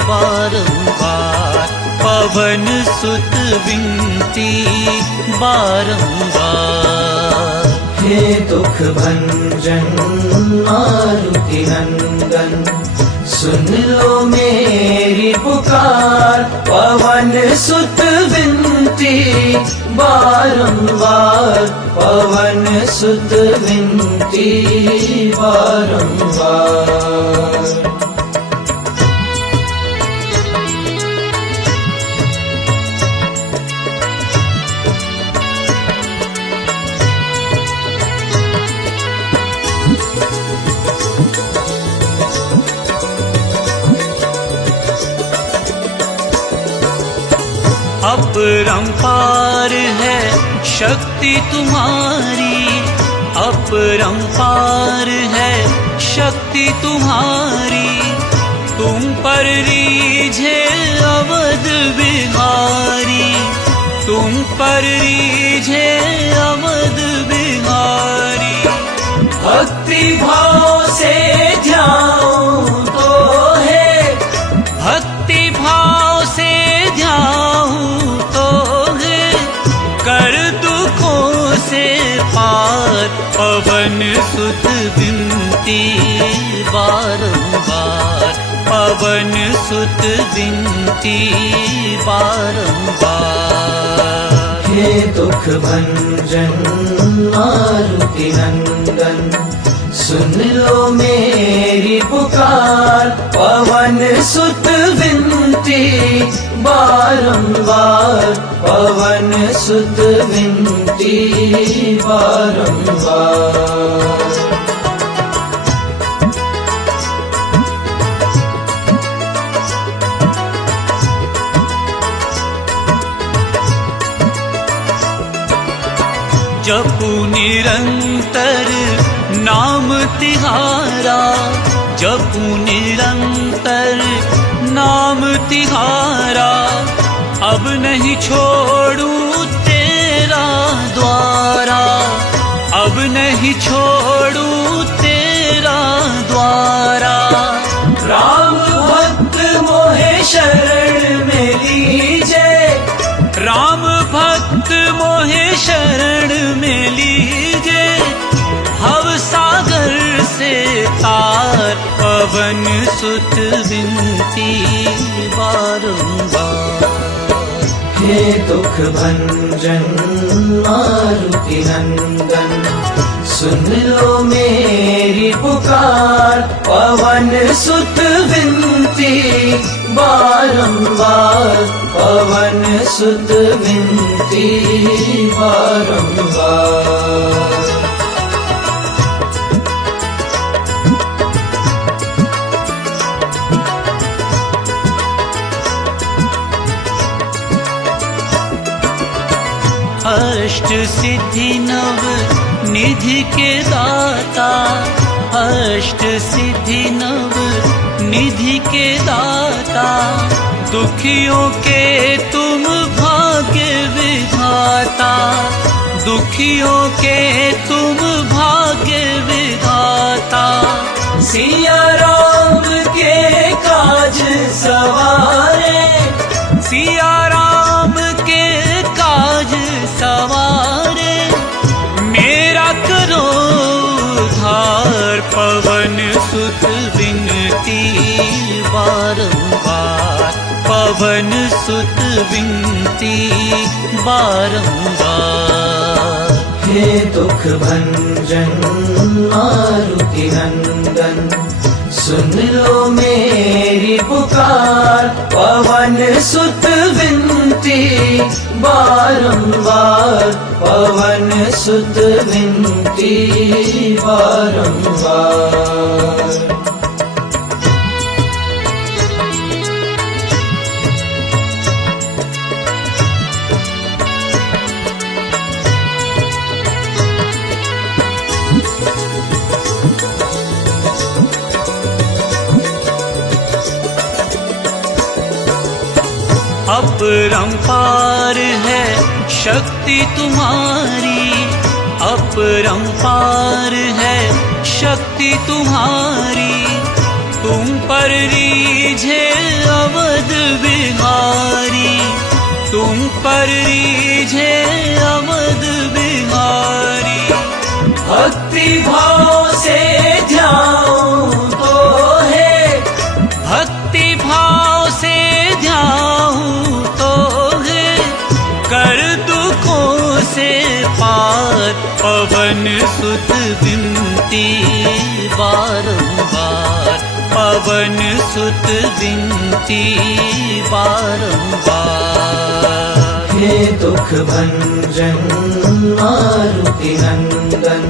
बारंबार, पवन सुत विनती बारंबार। हे दुख भंजन मारुति नंदन, सुन लो मेरी पुकार, पवन सुत विनती बारंबार, पवन सुत विनती बारंबार। अपरंपार है शक्ति तुम्हारी, अपरंपार है शक्ति तुम्हारी, तुम पर रीझे अवध बिहारी, तुम पर रीझे अवध बिहारी। भक्ति भाव से ध्याऊं तो है, भक्ति भाव से ध्याऊं तो है, कर दुखों से पार पवन सुत विनती बारंबार, पवन सुत विनती बारंबार। हे दुख भंजन मारुति नंदन, सुन लो मेरी पुकार, पवन सुत विनती बारंबार, पवन सुत विनती बारंबार। जपू निरंतर नाम तिहारा, जपू निरंतर नाम तिहारा। अब नहीं छोड़ू तेरा द्वारा, अब नहीं छोड़ू तेरा द्वारा। राम भक्त मोहे शरण में लीजे, राम भक्त मोहे शरण में लीजे। भव सागर से तार पवन सुत विनती बारंबार। हे दुख भंजन मारुति नंदन, सुन लो मेरी पुकार। पवन सुत विनती बारंबार, पवन सुत विनती बारंबार। अष्ट सिद्धि नव निधि के दाता, अष्ट सिद्धि नव निधि के दाता। दुखियों के तुम भाग्य विधाता, दुखियों के तुम भाग्य विधाता। सिया राम के काज सवारे, सिया राम के काज सवारे। मेरा करो उद्धार, पवन सुत विनती बारंबार, पवन सुत विनती बारंबार। हे दुख भंजन मारुति नंदन, सुन लो मेरी पुकार। पवन सुत विनती बारंबार, पवन सुत विनती बारंबार। अपरंपार है शक्ति तुम्हारी, अपरंपार है शक्ति तुम्हारी। तुम पर रीझे अवध बिहारी, तुम पर रीझे अवध बिहारी। भक्ति भाव से ध्याऊं तो है, भक्ति भाव से ध्याऊं तो है। कर दुखों से पार, पवन सुत विनती बारंबार, पवन सुत विनती बारंबार। हे दुख भंजन मारुति नंदन,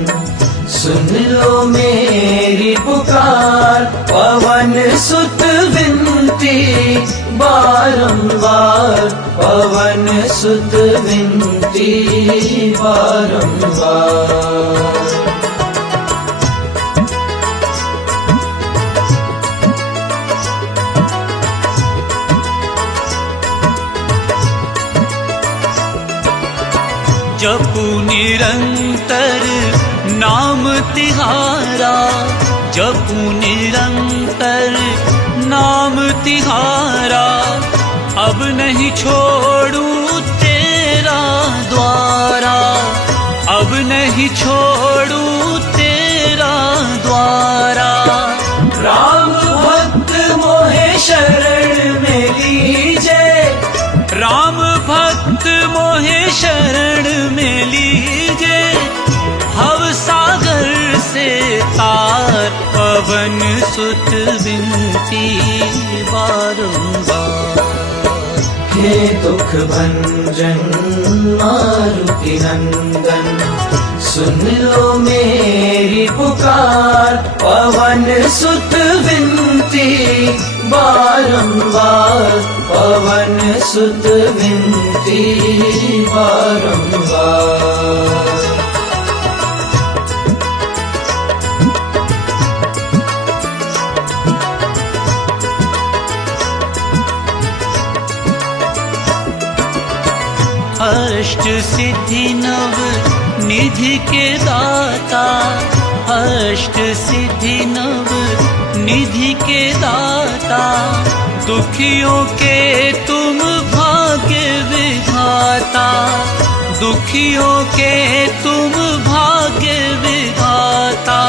सुन लो मेरी पुकार। पवन सुत विनती बारंबार, पवन सुत विनती बारंबार। जपू निरंतर नाम तिहारा, जपू निरंतर नाम तिहारा। अब नहीं छोड़ू तेरा द्वारा, अब नहीं छोड़ू तेरा द्वारा। राम भक्त मोहे शरण में लीजे, राम भक्त मोहे शरण में लीजे। भव सागर से तार, पवन सुत विनती बारंबार। हे दुख भंजन मारुति नंदन, सुन लो मेरी पुकार। पवन सुत विनती बारंबार, पवन सुत विनती बारंबार। अष्ट सिद्धि नव निधि के दाता, अष्ट सिद्धि नव निधि के दाता, दुखियों के तुम भाग्य विधाता, दुखियों के तुम भाग्य विधाता।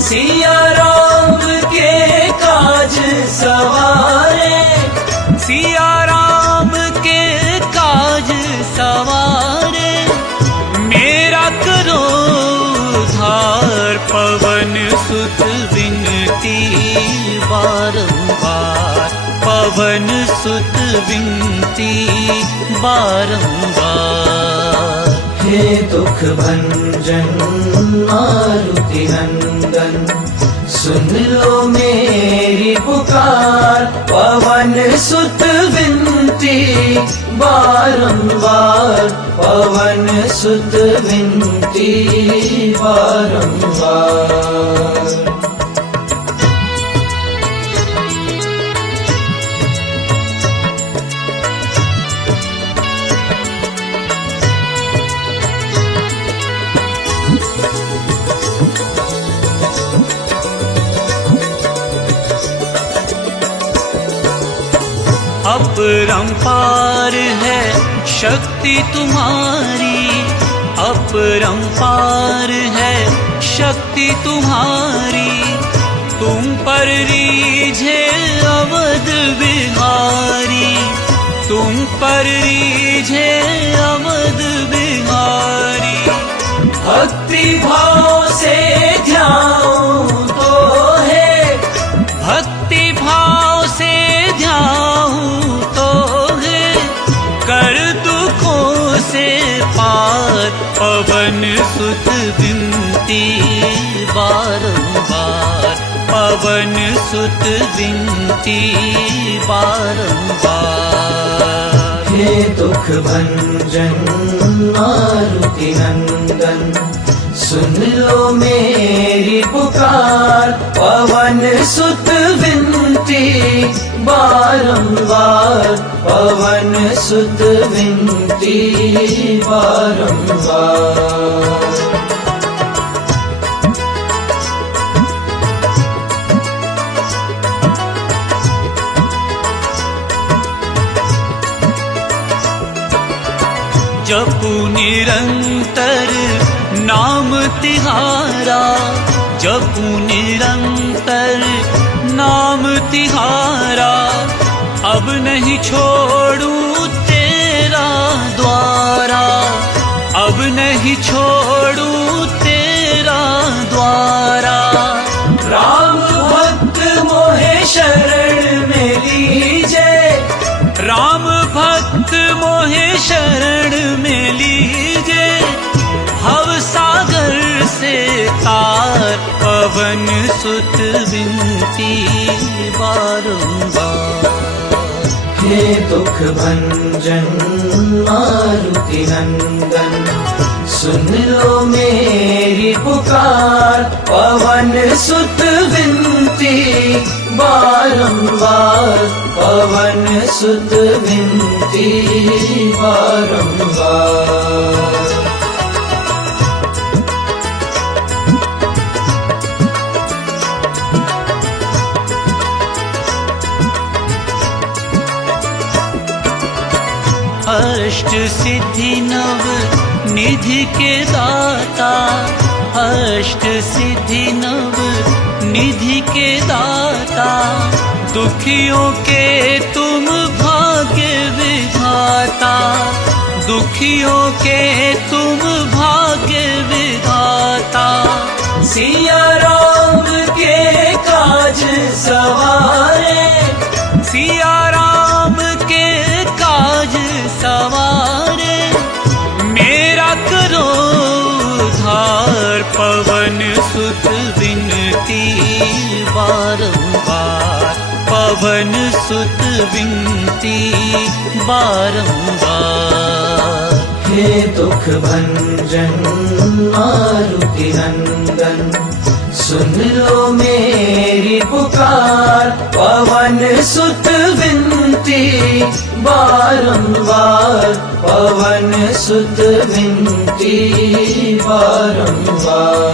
सिया राम के काज सवारे, सिया राम के काज सवारे, मेरा करो उद्धार। पवन सुत विनती बारंबार, पवन सुत विनती बारंबार। हे दुख भंजन मारुति नंदन, सुन लो मेरी पुकार। पवन सुत विनती बारंबार, पवन सुत विनती बारंबार। अपरंपार है शक्ति तुम्हारी, अपरंपार है शक्ति तुम्हारी। तुम पर रीझे अवध बिहारी, तुम पर रीझे अवध बिहारी। भक्ति भाव से ध्याऊं तो है, भक्ति भाव से ध्याऊं तो है, कर दुखों से पार। पवन सुत विनती बारंबार, पवन सुत विनती बारंबार। हे दुख भंजन मारुति नंदन, सुन लो मेरी पुकार। पवन सुत विनती बारंबार, पवन सुत विनती बारंबार। जपू निरंतर नाम तिहारा, जपू निरंतर नाम तिहारा। अब नहीं छोड़ूं तेरा द्वारा, अब नहीं छोड़ूं तेरा द्वारा। राम भक्त मोहे शरण में लीजे, राम भक्त मोहे शरण में लीजे। भव सागर से तार, पवन सुत विनती बारंबार। हे दुख भंजन मारुति नंदन, सुन लो मेरी पुकार। पवन सुत विनती बारंबार, पवन सुत विनती बारंबार। अष्ट सिद्धि नव निधि के दाता, अष्ट सिद्धि नव निधि के दाता। दुखियों के तुम भाग्य विधाता, दुखियों के तुम भाग्य विधाता। सिया राम के काज सवारे, सिया राम के काज सवारे, मेरा करो उद्धार। पवन सुत विनती बारंबार, पवन सुत विनती बारंबार। हे दुख भंजन मारुति नंदन, सुन लो मेरी पुकार। पवन सुत विनती विनती बारंबार, पवन सुत विनती बारंबार।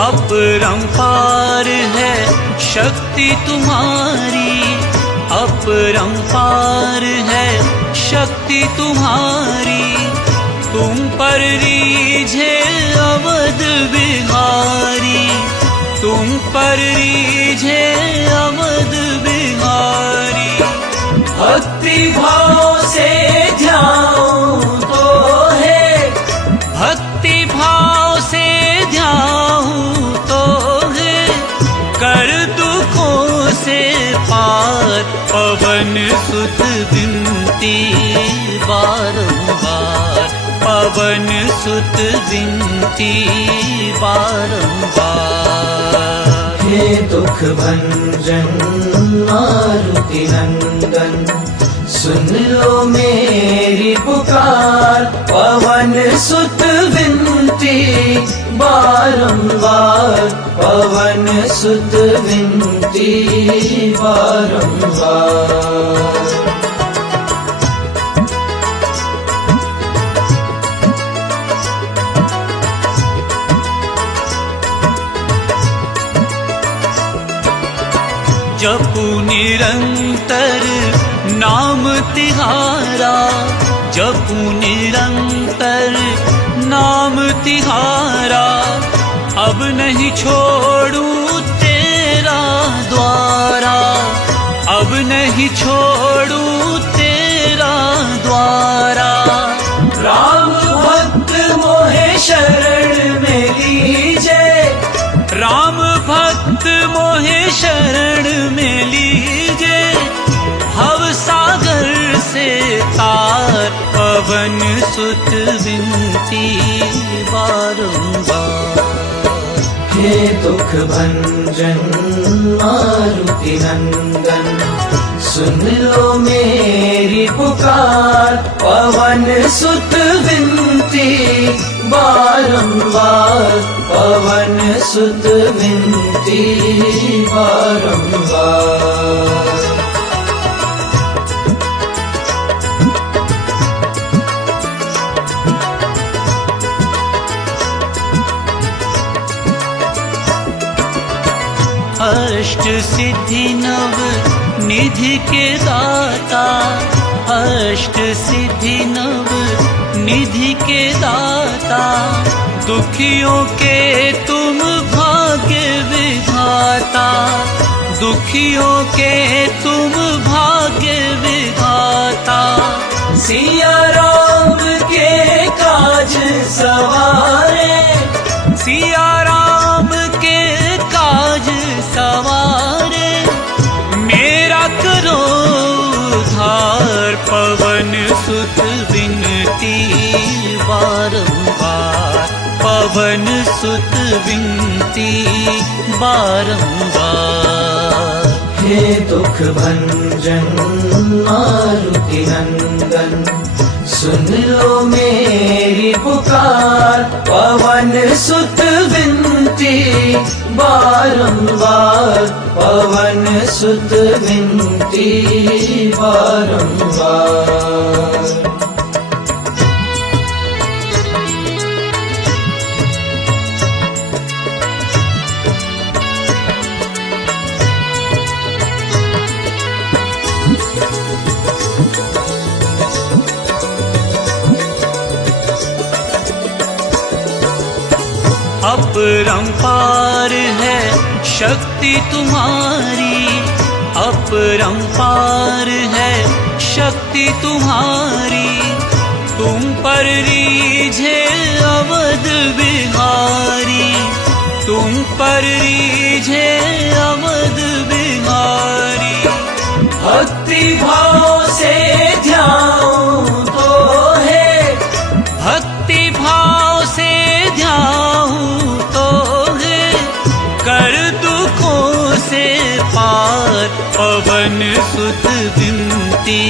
अपरंपार है शक्ति तुम्हारी, अपरंपार है शक्ति तुम्हारी। तुम पर रीझे अवध बिहारी, तुम पर रीझे अवध बिहारी। भक्ति भाव से ध्याऊं तो है, भक्ति भाव से ध्याऊं तो है, कर दुखों से पार। पवन सुत विनती बारंबार, पवन सुत विनती बारंबार। हे दुख भंजन मारुति नंदन, सुन लो मेरी पुकार। पवन सुत विनती बारंबार, पवन सुत विनती बारंबार। जपू निरंतर नाम तिहारा, जपू निरंतर नाम तिहारा। अब नहीं छोड़ूं तेरा द्वारा, अब नहीं छोड़ूं तेरा द्वारा। राम भक्त मोहे शरण में लीजे, राम भक्त मोहे शरण में लीजे। भव सागर से तार, पवन सुत विनती बारंबार। हे दुख भंजन मारुति नंदन, सुन लो मेरी पुकार। पवन सुत विनती बारंबार, पवन सुत विनती बारंबार। अष्ट सिद्धि नव निधि के दाता, अष्ट सिद्धि नव निधि के दाता। दुखियों के तुम भाग्य विधाता, दुखियों के तुम भाग्य विधाता। सिया राम के काज सवारे, सिया राम के काज सवारे। मेरा करो उद्धार, पवन सुत विनती बारंबार, पवन सुत विनती बारंबार। हे दुख भंजन मारुति नंदन, सुन लो मेरी पुकार। पवन सुत विनती बारंबार, पवन सुत विनती बारंबार। अपरंपार है शक्ति तुम्हारी, अपरंपार है शक्ति तुम्हारी। तुम पर रीझे अवध बिहारी, तुम पर रीझे अवध बिहारी। भक्ति भाव से ध्याऊं तो है, भक्ति भाव से ध्याऊं तो है, कर पवन सुत विनती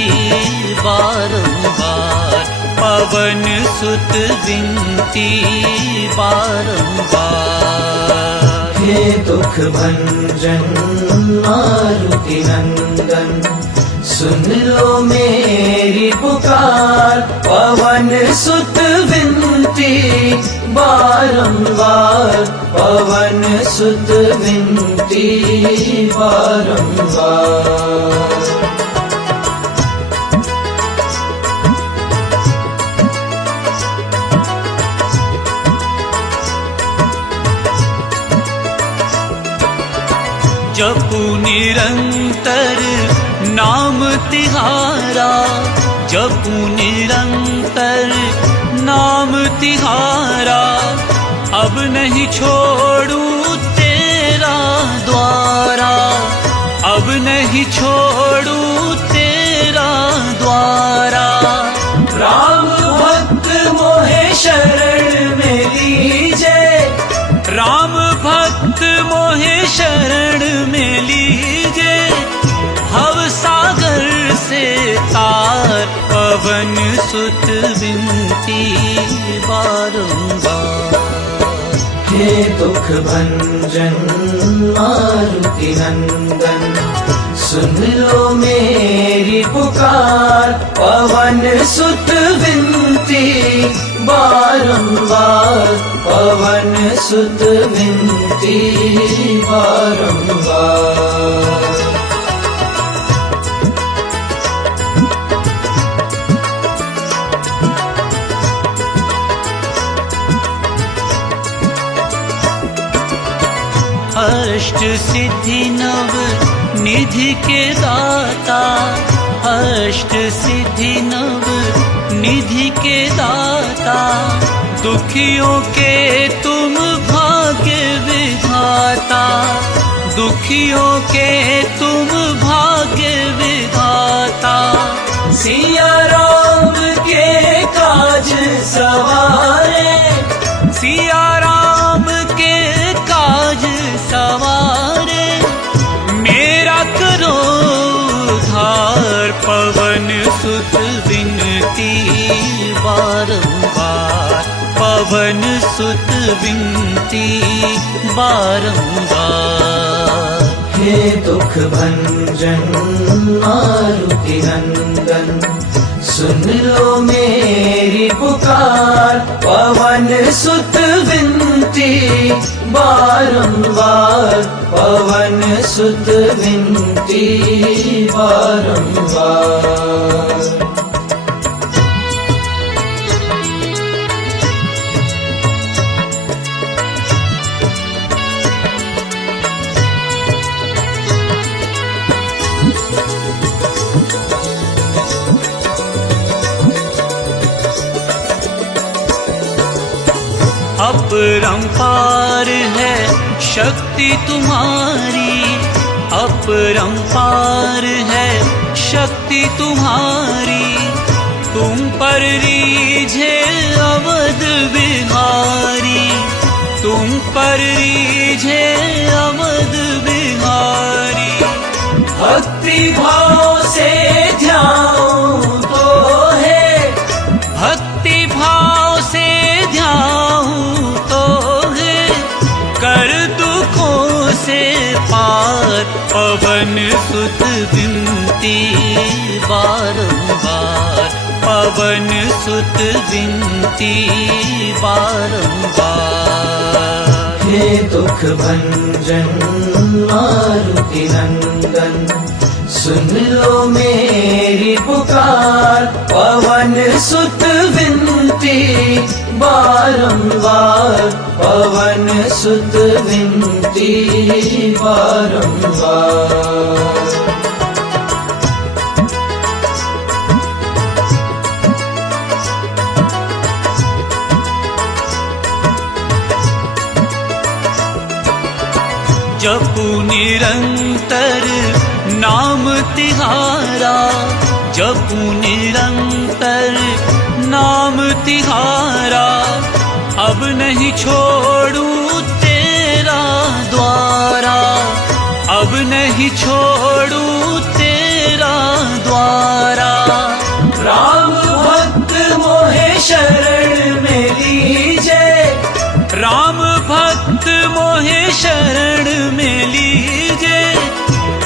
बारंबार, पवन सुत विनती बारंबार। हे दुख भंजन मारुति नंदन, सुन लो मेरी पुकार, पवन सुत विनती बारंबार, पवन सुत विनती बारंबार। जपू निरंतर नाम तिहारा, जपू निरंतर नाम तिहारा, अब नहीं छोड़ू तेरा द्वारा, अब नहीं छोड़ू तेरा द्वारा। राम भक्त मोहे शरण में लीजे, राम भक्त मोहे शरण में लीजे, भव सागर से तार, पवन सुत विनती बारंबार। हे दुख भंजन मारुति नंदन, सुन लो मेरी पुकार, पवन सुत विनती बारंबार, पवन सुत विनती बारंबार। अष्ट सिद्धि नव निधि के दाता, अष्ट सिद्धि नव निधि के दाता, दुखियों के तुम भाग्य विधाता, दुखियों के तुम भाग्य विधाता। सिया राम के काज सवारे, सिया राम के काज सवारे, मेरा करो उद्धार, पवन सुत विनती बारंबार, पवन सुत विनती बारंबार। हे दुख भंजन मारुति नंदन, सुन लो मेरी पुकार, पवन सुत विनती बारंबार, पवन सुत विनती बारंबार। अपरंपार है शक्ति तुम्हारी, अपरंपार है शक्ति तुम्हारी, तुम पर रीझे अवध बिहारी, तुम पर रीझे अवध बिहारी। भक्ति भाव से ध्याऊं तो है, भक्ति भाव से ध्याऊं तो है, कर दुखों से पार, पवन सुत विनती बारंबार, पवन सुत विनती बारंबार। हे दुख भंजन मारुति नंदन, सुन लो मेरी पुकार, पवन सुत विनती बारंबार, पवन सुत विनती बारंबार। जपू निरंतर नाम तिहारा, जपू निरंतर नाम तिहारा, अब नहीं छोड़ू तेरा द्वारा, अब नहीं छोड़ू तेरा द्वारा। राम भक्त मोहे शरण में लीजे, राम भक्त मोहे शरण में लीजे,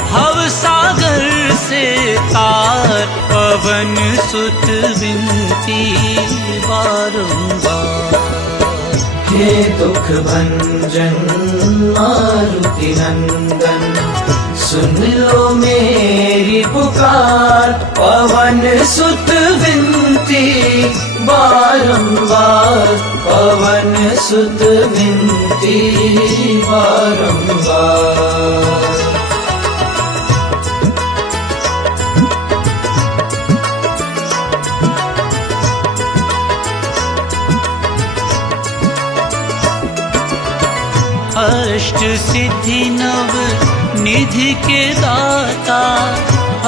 भव सागर से तार पवन सुत विनती बारंबार। हे दुख भंजन मारुति नंदन, सुन लो मेरी पुकार, पवन सुत विनती बारंबार, पवन सुत विनती बारंबार। अष्ट सिद्धि नव निधि के दाता,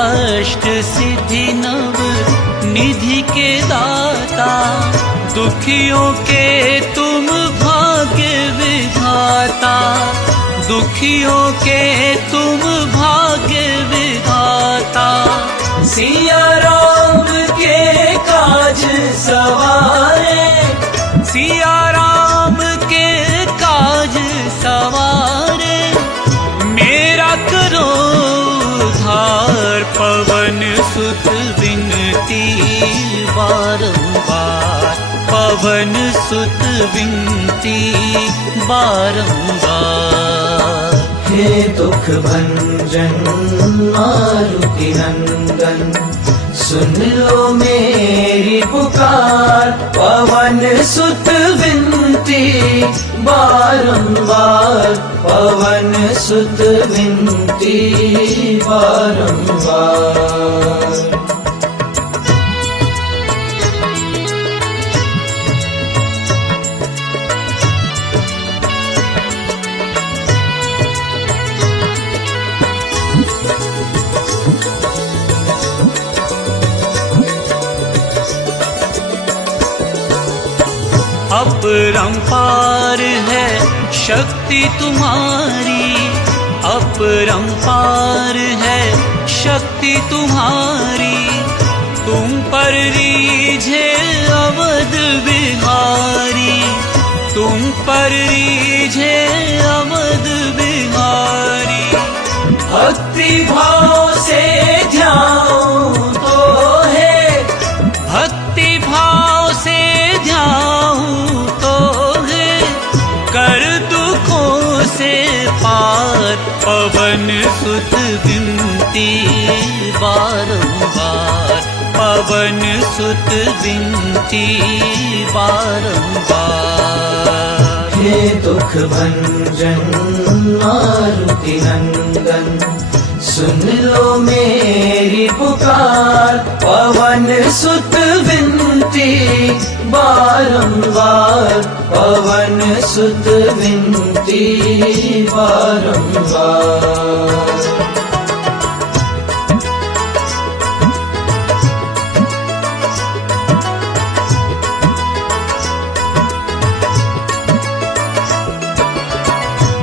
अष्ट सिद्धि नव निधि के दाता, दुखियों के तुम भाग्य विधाता, दुखियों के तुम भाग्य विधाता। सिया राम के काज सवारे, सिया राम के काज सवारे, मेरा करो उद्धार, पवन सुत विनती बारंबार, पवन सुत विनती बारंबार। हे दुख भंजन मारुति नंदन, सुन लो मेरी पुकार, पवन सुत विनती बारंबार, पवन सुत विनती बारंबार। अपरंपार है शक्ति तुम्हारी, अपरंपार है शक्ति तुम्हारी, तुम पर रीझे अवध बिहारी, तुम पर रीझे अवध बिहारी। भक्ति भाव से ध्यान तो है, भक्ति भाव से ध्यान तो है, कर दुखों से पार, पवन सुत विनती बारंबार, पवन सुत विनती बारंबार। हे दुख भंजन मारुति नंदन, सुन लो मेरी पुकार, पवन सुत विनती बारंबार, पवन सुत विनती बारंबार।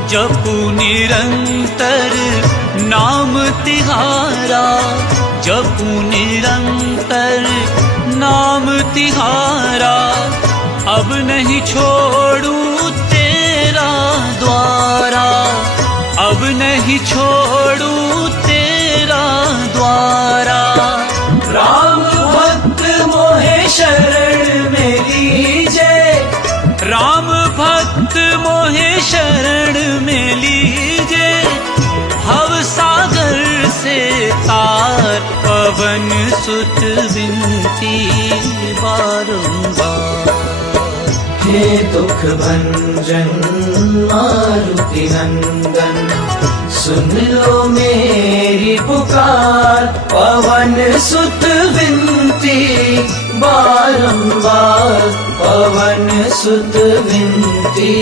जपू निरंतर नाम तिहारा, जपू निरंतर नाम तिहारा, अब नहीं छोड़ू तेरा द्वारा, अब नहीं छोड़ू तेरा द्वारा। राम भक्त मोहे शरण में लीजे, राम भक्त मोहे शरण में लीजे, भव सागर से तार, पवन सुत विनती बारंबार। हे दुख भंजन मारुति नंदन, सुन लो मेरी पुकार, पवन सुत विनती बारंबार, पवन सुत विनती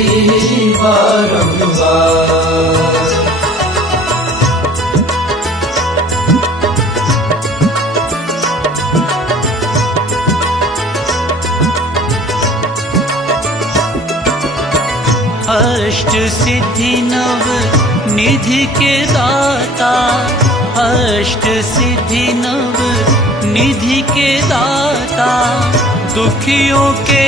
बारंबार। अष्ट सिद्धि नव निधि के दाता, अष्ट सिद्धि नव निधि के दाता, दुखियों के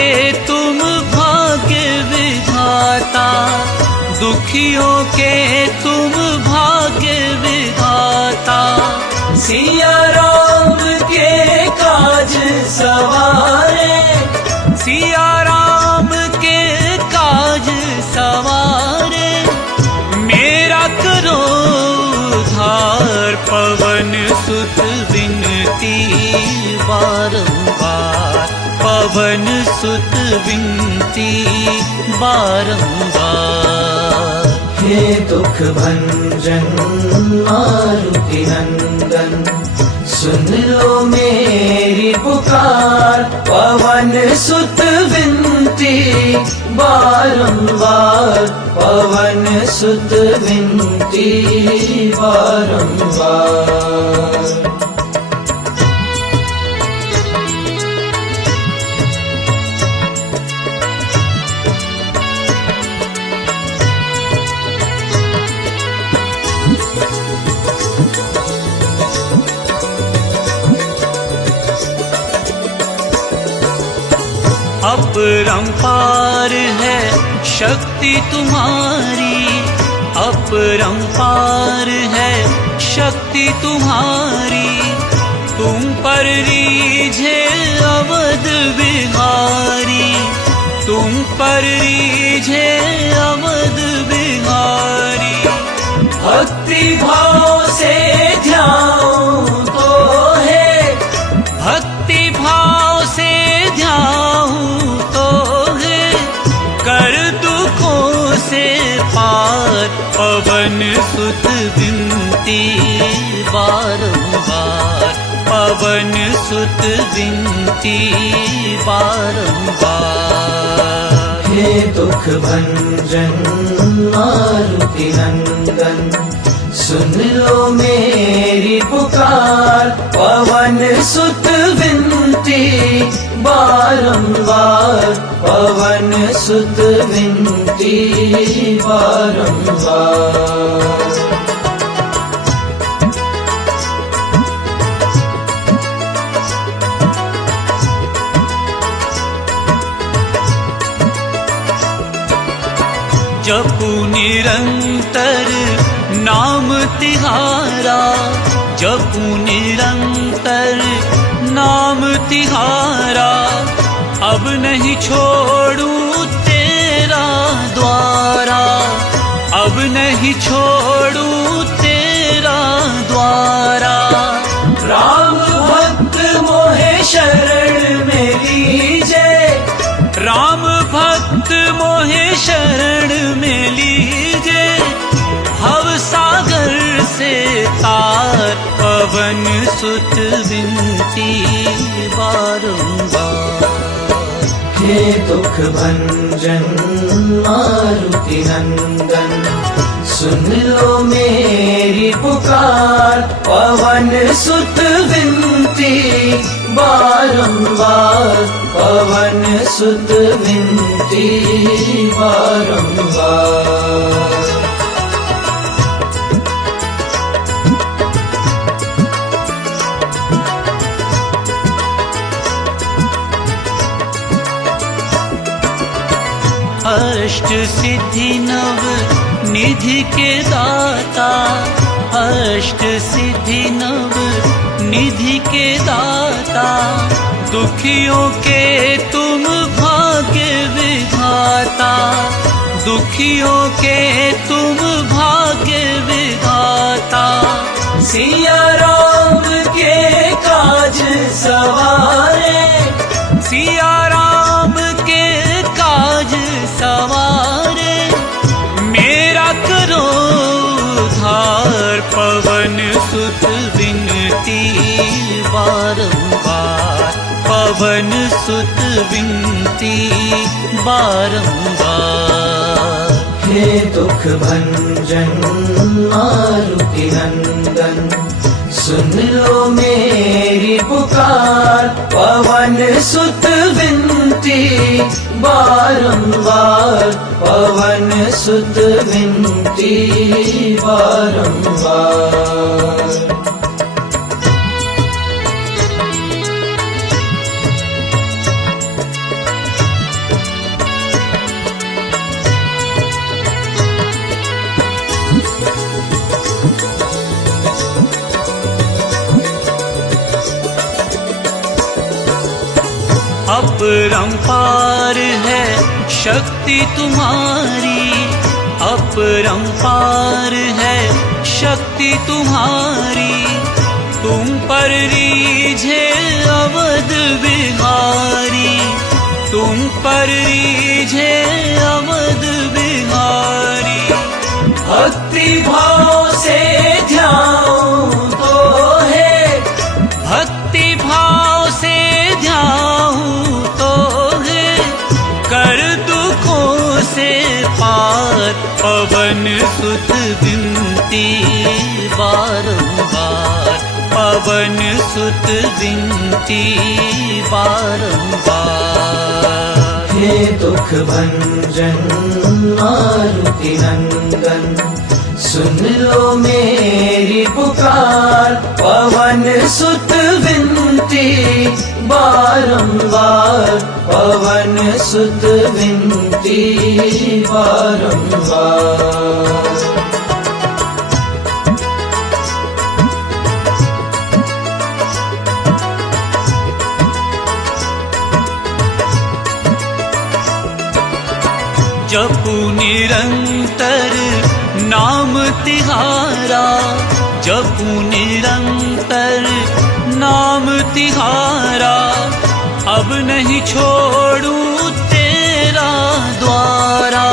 तुम भाग्य विधाता, दुखियों के तुम भाग्य विधाता। सिया राम के काज सवारे, सिया राम के काज सवारे, मेरा करो उद्धार। पवन सुत विनती बारंबार, पवन सुत विनती बारंबार। हे दुख भंजन मारुति नंदन, सुन लो मेरी पुकार। पवन सुत विनती बारंबार, पवन सुत विनती बारंबार। अपरंपार है शक्ति तुम्हारी, अपरंपार है शक्ति तुम्हारी। तुम पर रीझे अवध बिहारी, तुम पर रीझे अवध बिहारी। भक्ति भाव से ध्याऊं तो है, भक्ति भाव से ध्याऊं तो है, कर दुखों से पार। पवन सुत विनती बारंबार, पवन सुत विनती बारंबार। हे दुख भंजन मारुति नंदन, सुन लो मेरी पुकार। पवन सुत विनती बारंबार, पवन सुत विनती बारंबार। जपू निरंतर नाम तिहारा, जपू निरंतर नाम तिहारा। अब नहीं छोड़ूं तेरा द्वारा, अब नहीं छोड़ूं तेरा द्वारा। राम भक्त मोहे शरण में लीजे, राम भक्त मोहे शरण में लीजे। भव सागर से तार, पवन सुत विनती बारंबार। हे दुख भंजन मारुति नंदन, सुन लो मेरी पुकार। पवन सुत विनती बारंबार, पवन सुत विनती बारंबार। अष्ट सिद्धि नव निधि के दाता, अष्ट सिद्धि नव निधि के दाता। दुखियों के तुम भाग्य विधाता, दुखियों के तुम भाग्य विधाता। सिया राम के काज सवारे, सिया राम के काज सवारे, मेरा करो उद्धार। पवन सुत विनती बारंबार, पवन सुत विनती बारंबार। हे दुख भंजन मारुति नंदन, सुन लो मेरी पुकार। पवन सुत विनती बारंबार, पवन सुत विनती बारंबार। अपरंपार है शक्ति तुम्हारी, अपरंपार है शक्ति तुम्हारी। तुम पर रीझे अवध बिहारी, तुम पर रीझे अवध बिहारी। भक्ति भाव से ध्याऊं तो है, भक्ति भाव से ध्याऊं तो है, कर दुखों से पार। पवन सुत विनती बारंबार, पवन सुत विनती बारंबार। हे दुख भंजन मारुति नंदन, सुन लो मेरी पुकार। पवन सुत विनती बारंबार, पवन सुत विनती बारंबार। जपू निरंतर नाम तिहारा, जपू निरंतर नाम तिहारा। अब नहीं छोड़ूं तेरा द्वारा,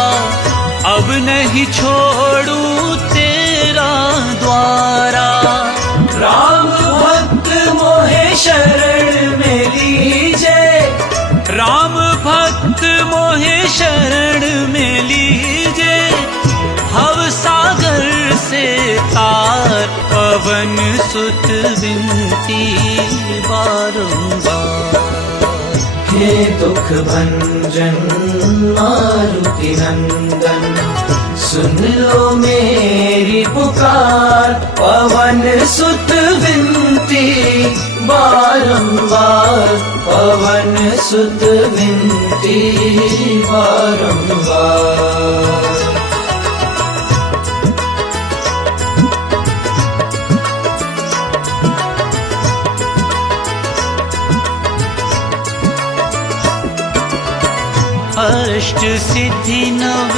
अब नहीं छोड़ूं तेरा द्वारा। राम भक्त मोहे शरण में लीजे, राम भक्त मोहे शरण में लीजे। भव सागर से तार, पवन सुत विनती बारंबार। हे दुख भंजन मारुति नंदन, सुन लो मेरी पुकार। पवन सुत विनती बारंबार, पवन सुत विनती बारंबार। अष्ट सिद्धि नव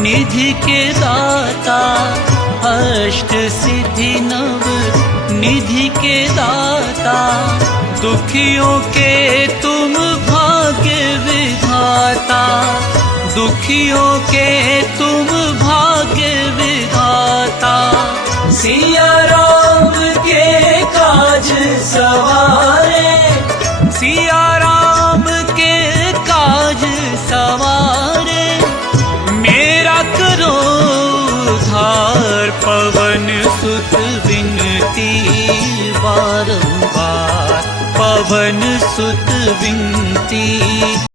निधि के दाता, अष्ट सिद्धि नव निधि के दाता। दुखियों के तुम भाग्य विधाता, दुखियों के तुम भाग्य विधाता। सिया राम के काज सवारे, सिया राम के काज सवारे। मेरा करो उद्धार, पवन सुत विनती बारंबार, पवन सुत विनती।